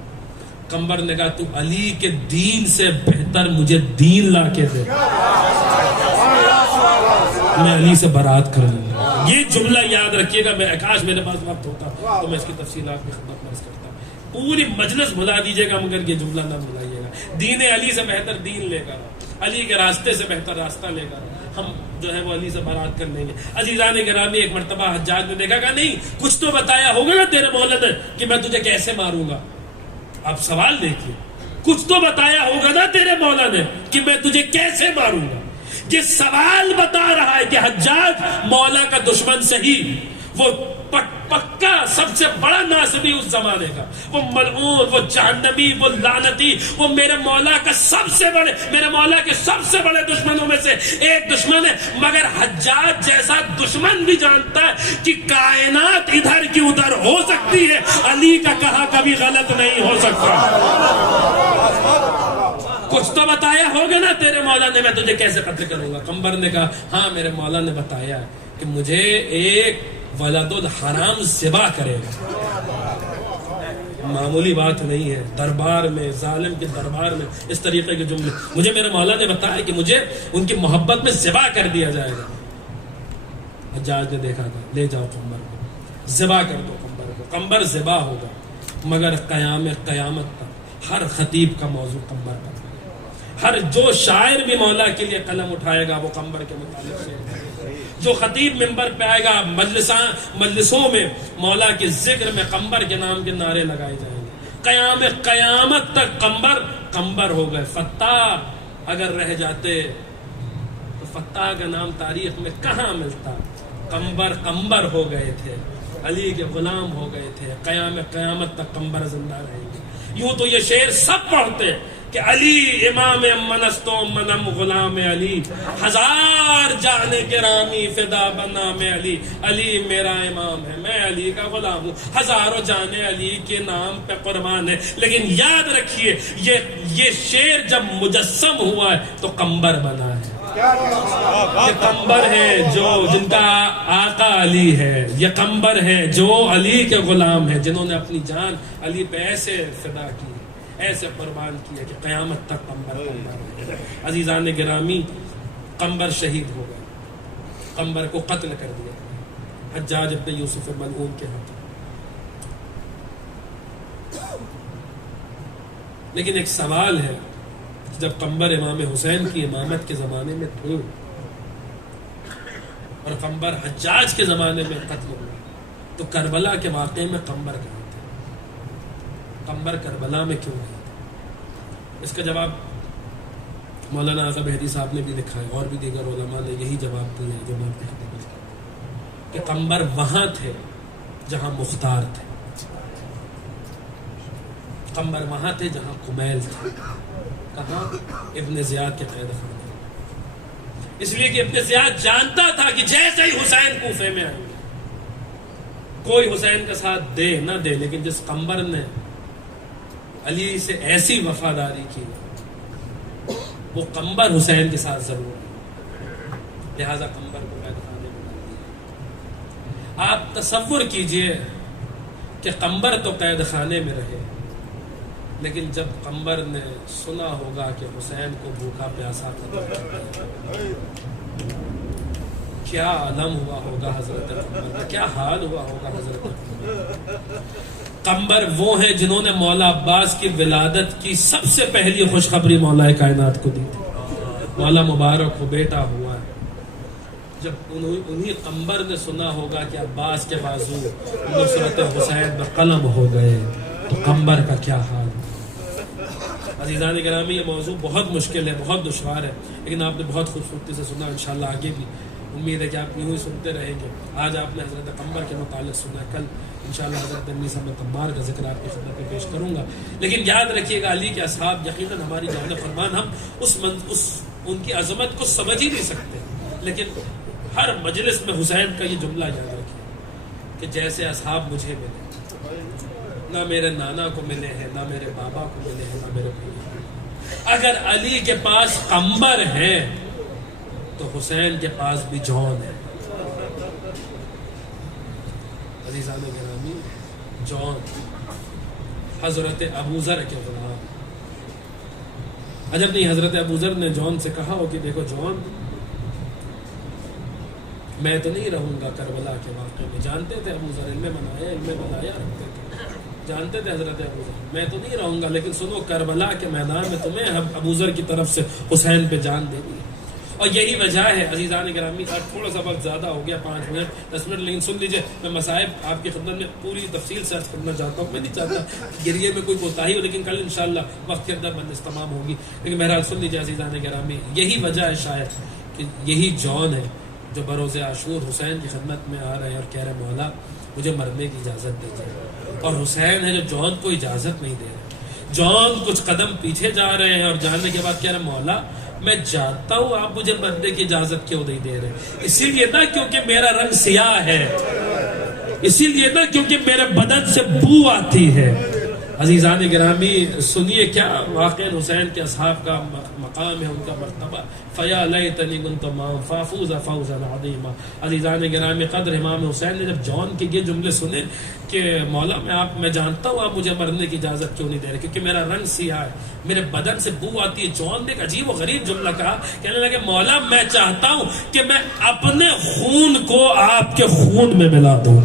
قمبر نے کہا تو علی کے دین سے بہتر مجھے دین لا کے دے، میں علی سے برات کر لوں گا. یہ جملہ یاد رکھیے گا. میں کاش میرے پاس وقت ہوتا تو میں اس کی تفصیلات کی خدمت میں عرض کرتا. پوری مجلس بھلا دیجیے گا مگر یہ جملہ نہ بھلائیے گا. دین علی سے بہتر دین لے کر، علی کے راستے سے بہتر راستہ لے کر ہم جو ہے وہ علی سے برات کر لیں گے. عزیزان گرامی، ایک مرتبہ حجاج نے دیکھا کہ نہیں کچھ تو بتایا ہوگا نا تیرے مولا نے کہ میں تجھے کیسے ماروں گا. آپ سوال دیکھیے، کچھ تو بتایا ہوگا نا تیرے مولا نے کہ میں تجھے کیسے ماروں گا. یہ سوال بتا رہا ہے کہ حجاج مولا کا دشمن صحیح، وہ پکا سب سے بڑا ناصبی اس زمانے کا، وہ ملعون، وہ جہنمی، وہ لعنتی، وہ میرے مولا کا سب سے بڑے، میرے مولا کے سب سے بڑے دشمنوں میں سے ایک دشمن ہے. مگر حجاج جیسا دشمن بھی جانتا ہے کہ کائنات ادھر کی ادھر ہو سکتی ہے، علی کا کہا کبھی غلط نہیں ہو سکتا. کچھ تو بتایا ہوگا نا تیرے مولا نے میں تجھے کیسے قتل کروں گا. قمبر نے کہا ہاں میرے مولا نے بتایا کہ مجھے ایک ولد الحرام ذبح کرے گا. معمولی بات نہیں ہے، دربار میں، ظالم کے دربار میں اس طریقے کے جملے. مجھے میرے مولا نے بتایا کہ مجھے ان کی محبت میں ذبح کر دیا جائے گا. حجاج نے دیکھا تھا، لے جاؤ قمبر کو، ذبح کر دو قمبر کو. قمبر ذبح ہوگا مگر قیامت تک ہر خطیب کا موضوع قمبر پر، ہر جو شاعر بھی مولا کے لیے قلم اٹھائے گا وہ قمبر کے متعلق سے، جو خطیب منبر پہ آئے گا مجلسوں میں مولا کے ذکر میں قمبر کے نام کے نعرے لگائے جائیں گے. قیامت تک قمبر ہو گئے. فتح اگر رہ جاتے تو فتح کا نام تاریخ میں کہاں ملتا. قمبر ہو گئے تھے، علی کے غلام ہو گئے تھے. قیامت تک قمبر زندہ رہیں گے. یوں تو یہ شعر سب پڑھتے کہ علی امام منستو منم غلام علی، ہزار جانے گرامی فدا بنام علی. علی میرا امام ہے، میں علی کا غلام ہوں، ہزاروں جانے علی کے نام پہ قربان ہے. لیکن یاد رکھیے یہ شعر جب مجسم ہوا ہے تو قمبر بنا ہے. یہ قمبر ہے جو جن کا آقا علی ہے، یہ قمبر ہے جو علی کے غلام ہیں، جنہوں نے اپنی جان علی پہ ایسے فدا کی، ایسے قربان کیا کہ قیامت تک قمبر. عزیزان گرامی، قمبر شہید ہو گئے، قمبر کو قتل کر دیا حجاج ابن یوسف ملعون کے ہاتھ. لیکن ایک سوال ہے، جب قمبر امام حسین کی امامت کے زمانے میں تھے اور قمبر حجاج کے زمانے میں قتل ہوا تو کربلا کے واقعے میں قمبر کہاں تھے؟ قمبر کربلا میں کیوں نہیں تھے؟ اس کا جواب مولانا آقا بہری صاحب نے بھی لکھا ہے، اور بھی دیگر علماء نے یہی جواب دیا ہے جو میں کہتے ہیں کہ قمبر وہاں تھے جہاں مختار تھے، قمبر وہاں تھے جہاں کمیل تھے. کہاں؟ ابن زیاد کے قید خانے. اس لیے کہ ابن زیاد جانتا تھا کہ جیسے ہی حسین کوفے میں آئیں گے، کوئی حسین کا ساتھ دے نہ دے، لیکن جس قمبر نے علی سے ایسی وفاداری کی وہ قمبر حسین کے ساتھ ضرور ہے. لہذا قمبر کو قید خانے میں ڈال دیا. آپ تصور کیجئے کہ قمبر تو قید خانے میں رہے، لیکن جب قمبر نے سنا ہوگا کہ حسین کو بھوکا پیاسا کیا عالم ہوا ہوگا حضرت قمبر کا، کیا حال ہوا ہوگا حضرت قمبر۔ قمبر وہ ہیں جنہوں نے مولا عباس کی ولادت کی سب سے پہلی خوشخبری مولا کائنات کو دی تھی۔ مولا مبارک کو بیٹا ہوا ہے، جب انہی قمبر نے سنا ہوگا کہ عباس کے بازو نصرت حسین میں قلم ہو گئے، تو قمبر کا کیا حال ہے۔ عزیزان گرامی، یہ موضوع بہت مشکل ہے، بہت دشوار ہے، لیکن آپ نے بہت خوبصورتی سے سنا، انشاءاللہ آگے بھی امید ہے کہ آپ یوں ہی سنتے رہیں گے۔ آج آپ نے حضرت قمبر کے متعلق سنا، کل انشاءاللہ حضرت انیس احمد تمار کا ذکر آپ کی خدمت میں پیش کروں گا۔ لیکن یاد رکھیے گا، علی کے اصحاب یقیناً ہماری جان فرمان، ہم ان کی عظمت کو سمجھ ہی نہیں سکتے، لیکن ہر مجلس میں حسین کا یہ جملہ یاد رکھیے کہ جیسے اصحاب مجھے ملے، نہ میرے نانا کو ملے ہیں، نہ میرے بابا کو ملے ہیں، نہ میرے بھائی۔ اگر علی کے پاس قمبر ہے تو حسین کے پاس بھی جون ہے۔ عزیزان گرامی، جون حضرت ابوذر کے غلام۔ عجب نہیں حضرت ابوذر نے جون سے کہا ہو کہ دیکھو جون، میں تو نہیں رہوں گا کربلا کے واقعے میں۔ جانتے تھے ابوذر، علم بلایا رکھتے تھے، جانتے تھے حضرت ابوذر میں تو نہیں رہوں گا، لیکن سنو کربلا کے میدان میں تمہیں ابوذر کی طرف سے حسین پہ جان دے دی۔ اور یہی وجہ ہے عزیزان گرامی، آج تھوڑا سا وقت زیادہ ہو گیا، 5 منٹ 10 منٹ، لیکن سن لیجئے، میں مصائب آپ کی خدمت میں پوری تفصیل سے عرض کرنا چاہتا ہوں۔ میں نہیں چاہتا گریے میں کوئی کوتاہی ہو، لیکن کل انشاءاللہ وقت کے اندر بندش تمام ہوگی۔ لیکن بہرحال سن لیجئے عزیزان گرامی، یہی وجہ ہے شاید کہ یہی جون ہے جو بروز عاشور حسین کی خدمت میں آ رہے ہیں اور کہہ رہے مولا مجھے مرنے کی اجازت دیجیے، اور حسین ہے جو جون کو اجازت نہیں دے رہے۔ جون کچھ قدم پیچھے جا رہے ہیں اور جانے کے بعد کہہ رہے مولا میں جانتا ہوں آپ مجھے مرنے کی اجازت کیوں نہیں دے رہے، اسی لیے نہ کیونکہ میرا رنگ سیاہ ہے، اسی لیے نہ کیونکہ میرے بدن سے بو آتی ہے۔ عزیزان گرامی سنیے کیا واقعہ حسین کے اصحاب کا مقام ہے، ان کا مرتبہ۔ فیا لیتنی کنت معهم فافوز فوزا عظیما۔ عزیزان گرامی قدر امام حسین نے جب جون کے یہ جملے سنے کہ مولا میں جانتا ہوں آپ مجھے مرنے کی اجازت کیوں نہیں دے رہے، کیونکہ میرا رنگ سیاہ ہے، میرے بدن سے بو آتی ہے۔ جون نے ایک عجیب و غریب جملہ کہا، کہنے لگے مولا میں چاہتا ہوں کہ میں اپنے خون کو آپ کے خون میں ملا دوں۔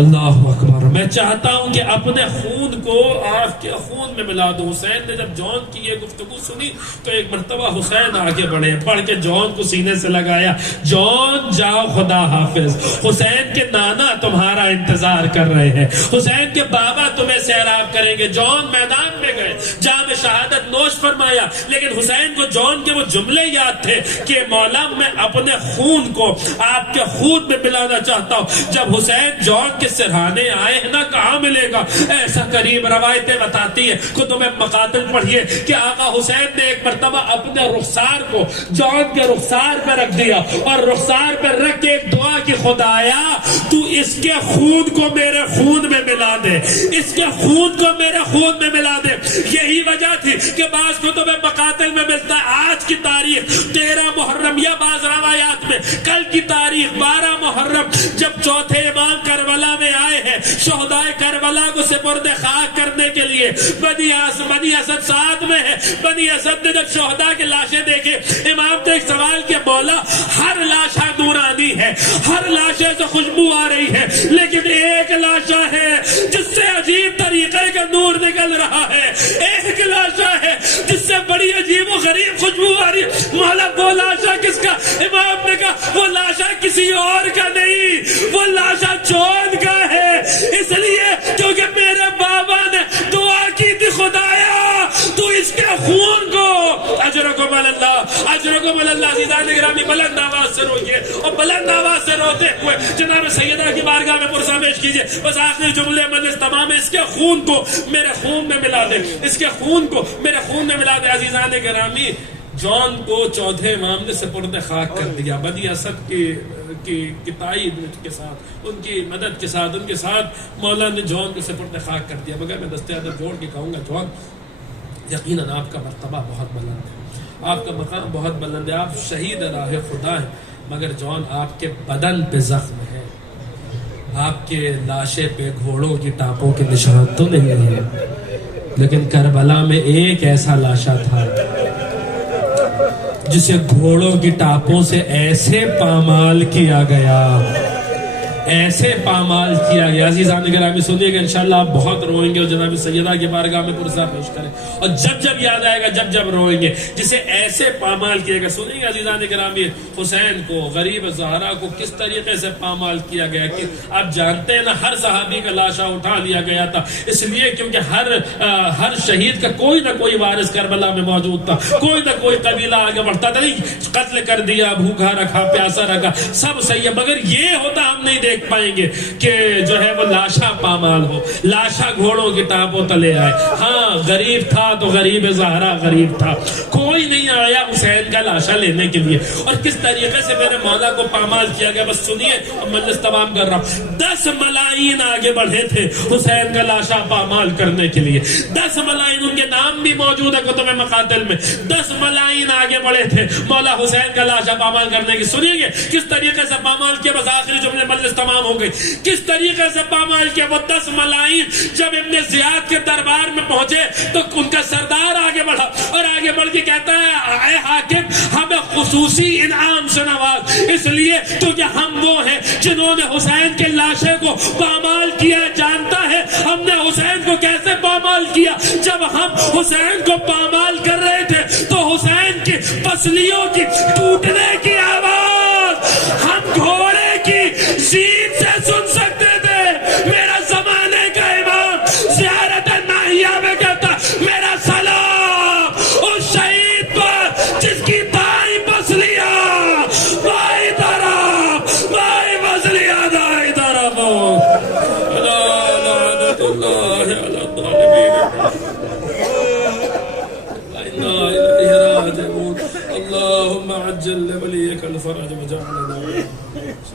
اللہ اکبر، میں چاہتا ہوں کہ اپنے خون کو آپ کے خون میں ملا دوں۔ حسین نے جب جون کی یہ گفتگو سنی تو ایک مرتبہ حسین آگے بڑھے، پڑھ کے جون کو سینے سے لگایا، جون جاؤ خدا حافظ، حسین کے نانا تمہارا انتظار کر رہے ہیں، حسین کے بابا تمہیں سیراب کریں گے۔ جون میدان میں گئے، جام شہادت نوش فرمایا، لیکن حسین کو جون کے وہ جملے یاد تھے کہ مولا میں اپنے خون کو آپ کے خون میں ملانا چاہتا ہوں۔ جب حسین جون کے سرہانے آئے ہیں نا، کہاں ملے گا ایسا قریب؟ روایتیں بتاتی ہے، کتب مقاتل پڑھیے کہ آقا حسین نے ایک مرتبہ اپنے رخسار کو جون کے رخسار پہ رکھ دیا اور رخسار پہ رکھ کے ایک دعا کی، خدایا تو اس کے خون کو میرے خون میں ملا دے، اس کے خون کو میرے خون میں ملا دے۔ یہی وجہ تھی کہ بعض کتب مقاتل میں ملتا ہے آج کی تاریخ 13 محرم، یا بعض روایات میں کل کی تاریخ 12 محرم، جب چوتھے امام کربلا میں آئے ہیں شہدائے کربلا کو سپرد خاک کرنے کے لیے۔ بنی اسد ساتھ میں ہے، بنی اسد نے جب شہداء کے لاشیں دیکھے، امام نے ایک سوال کیا، مولا ہر لاشا نورانی ہے، ہر لاشے سے خوشبو آ رہی ہے، لیکن ایک لاشا ہے جس سے عجیب طریقے کا نور نکل رہا ہے، ایک لاشا ہے جس سے بڑی عجیب و غریب خوشبو آ رہی ہے، مولا وہ لاشا کس کا؟ امام نے کہا وہ لاشا کسی اور کا نہیں، وہ لاشا جون کا ہے، اس لیے کیونکہ میرے بابا نے دعا کی تھی، خدایا تو اس کے خون کو اجرکم اللہ، اجرکم اللہ۔ عزیزان گرامی بلند آواز سے روئیے، اور بلند آواز سے روتے ہوئے جناب سیدہ کی بارگاہ میں پرسہ پیش کیجئے۔ بس آخری جملے مجلس تمام ہے، اس کے خون کو میرے خون میں ملا دے، اس کے خون کو میرے خون میں ملا دے۔ عزیزان گرامی جون کو چوتھے امام نے سپرد خاک کر دیا، بنی اسد کی تائید کے ساتھ، ان کی مدد کے ساتھ، ان کے ساتھ مولا نے جون کو سپرد خاک کر دیا۔ مگر میں دستے ادب جوڑ کے کہوں گا جون یقیناً آپ کا مرتبہ بہت بلند ہے، آپ کا مقام بہت بلند ہے، آپ شہید راہ خدا ہیں، مگر جون آپ کے بدن پہ زخم ہے، آپ کے لاشے پہ گھوڑوں کی ٹاپوں کے نشان تو نہیں ہیں، لیکن کربلا میں ایک ایسا لاشا تھا جسے گھوڑوں کی ٹاپوں سے ایسے پامال کیا گیا، ایسے پامال کیا گیا۔ عزیزان گرامی سنیے گا، انشاءاللہ آپ بہت روئیں گے اور جناب سیدہ کی بارگاہ میں پرزہ پیش کریں، اور جب جب یاد آئے گا جب جب روئیں گے، جسے ایسے پامال کیا گیا۔ سنیے گا عزیزان گرامی، حسین کو، غریب زہرا کو کس طریقے سے پامال کیا گیا کہ آپ جانتے ہیں نا، ہر صحابی کا لاشا اٹھا لیا گیا تھا، اس لیے کیونکہ ہر شہید کا کوئی نہ کوئی وارث کربلا میں موجود تھا، کوئی نہ کوئی قبیلہ آگے بڑھتا تھا، نہیں قتل کر دیا، بھوکا رکھا، پیاسا رکھا، سب صحیح ہے، مگر یہ ہوتا ہم نہیں دیکھ پائیں گے کہ جو ہے وہ لاشا پامال ہو، لاشا گھوڑوں کی ٹاپوں تلے آئے۔ ہاں غریب تھا تو غریب زہرا غریب تھا، کوئی نہیں آیا حسین کا لاشا لینے کے لیے، اور کس طریقے سے میرے مولا کو پامال کیا گیا، بس سنیے، مجلس تمام کر رہا ہوں۔ 10 ملائین آگے بڑھے تھے حسین کا لاشا پامال کرنے کے لیے، 10 ملائین، ان کے نام بھی موجود ہے کتب مقاتل میں، 10 ملائین آگے بڑھے تھے مولا حسین کا لاشا پامال کرنے کی۔ سنیے گے کس طریقے سے پامال کیا، بس آخری جملے مجلس تمام ہو گئی، کس طریقے سے پامال کیا۔ وہ 10 ملائین جب ابن زیاد کے دربار میں پہنچے تو ان کا سردار آگے بڑھا اور آگے بڑھ کے کہتا ہے، اے حاکم ہمیں خصوصی انعام سے نواز، اس لیے کیونکہ ہم وہ ہیں جنہوں نے حسین کے لاشے کو پامال کیا۔ جانتا ہے ہم نے حسین کو کیسے پامال کیا؟ جب ہم حسین کو پامال کر رہے تھے تو حسین کی پسلیوں کی ٹوٹنے کی آواز ہم گھوڑے کی زین سے سن سکتے تھے۔ میرا زمانے کا امام زیارت ناہیہ میں کہتا، میرا سلام اس شہید پر جس کی دائیں پسلیاں بائیں طرف، بائیں پسلیاں دائیں طرف ہو۔ لعنت اللہ علی الظالمین، انا الیہ راجعون۔ اللہم عجل لولیک الفرج وجعلنا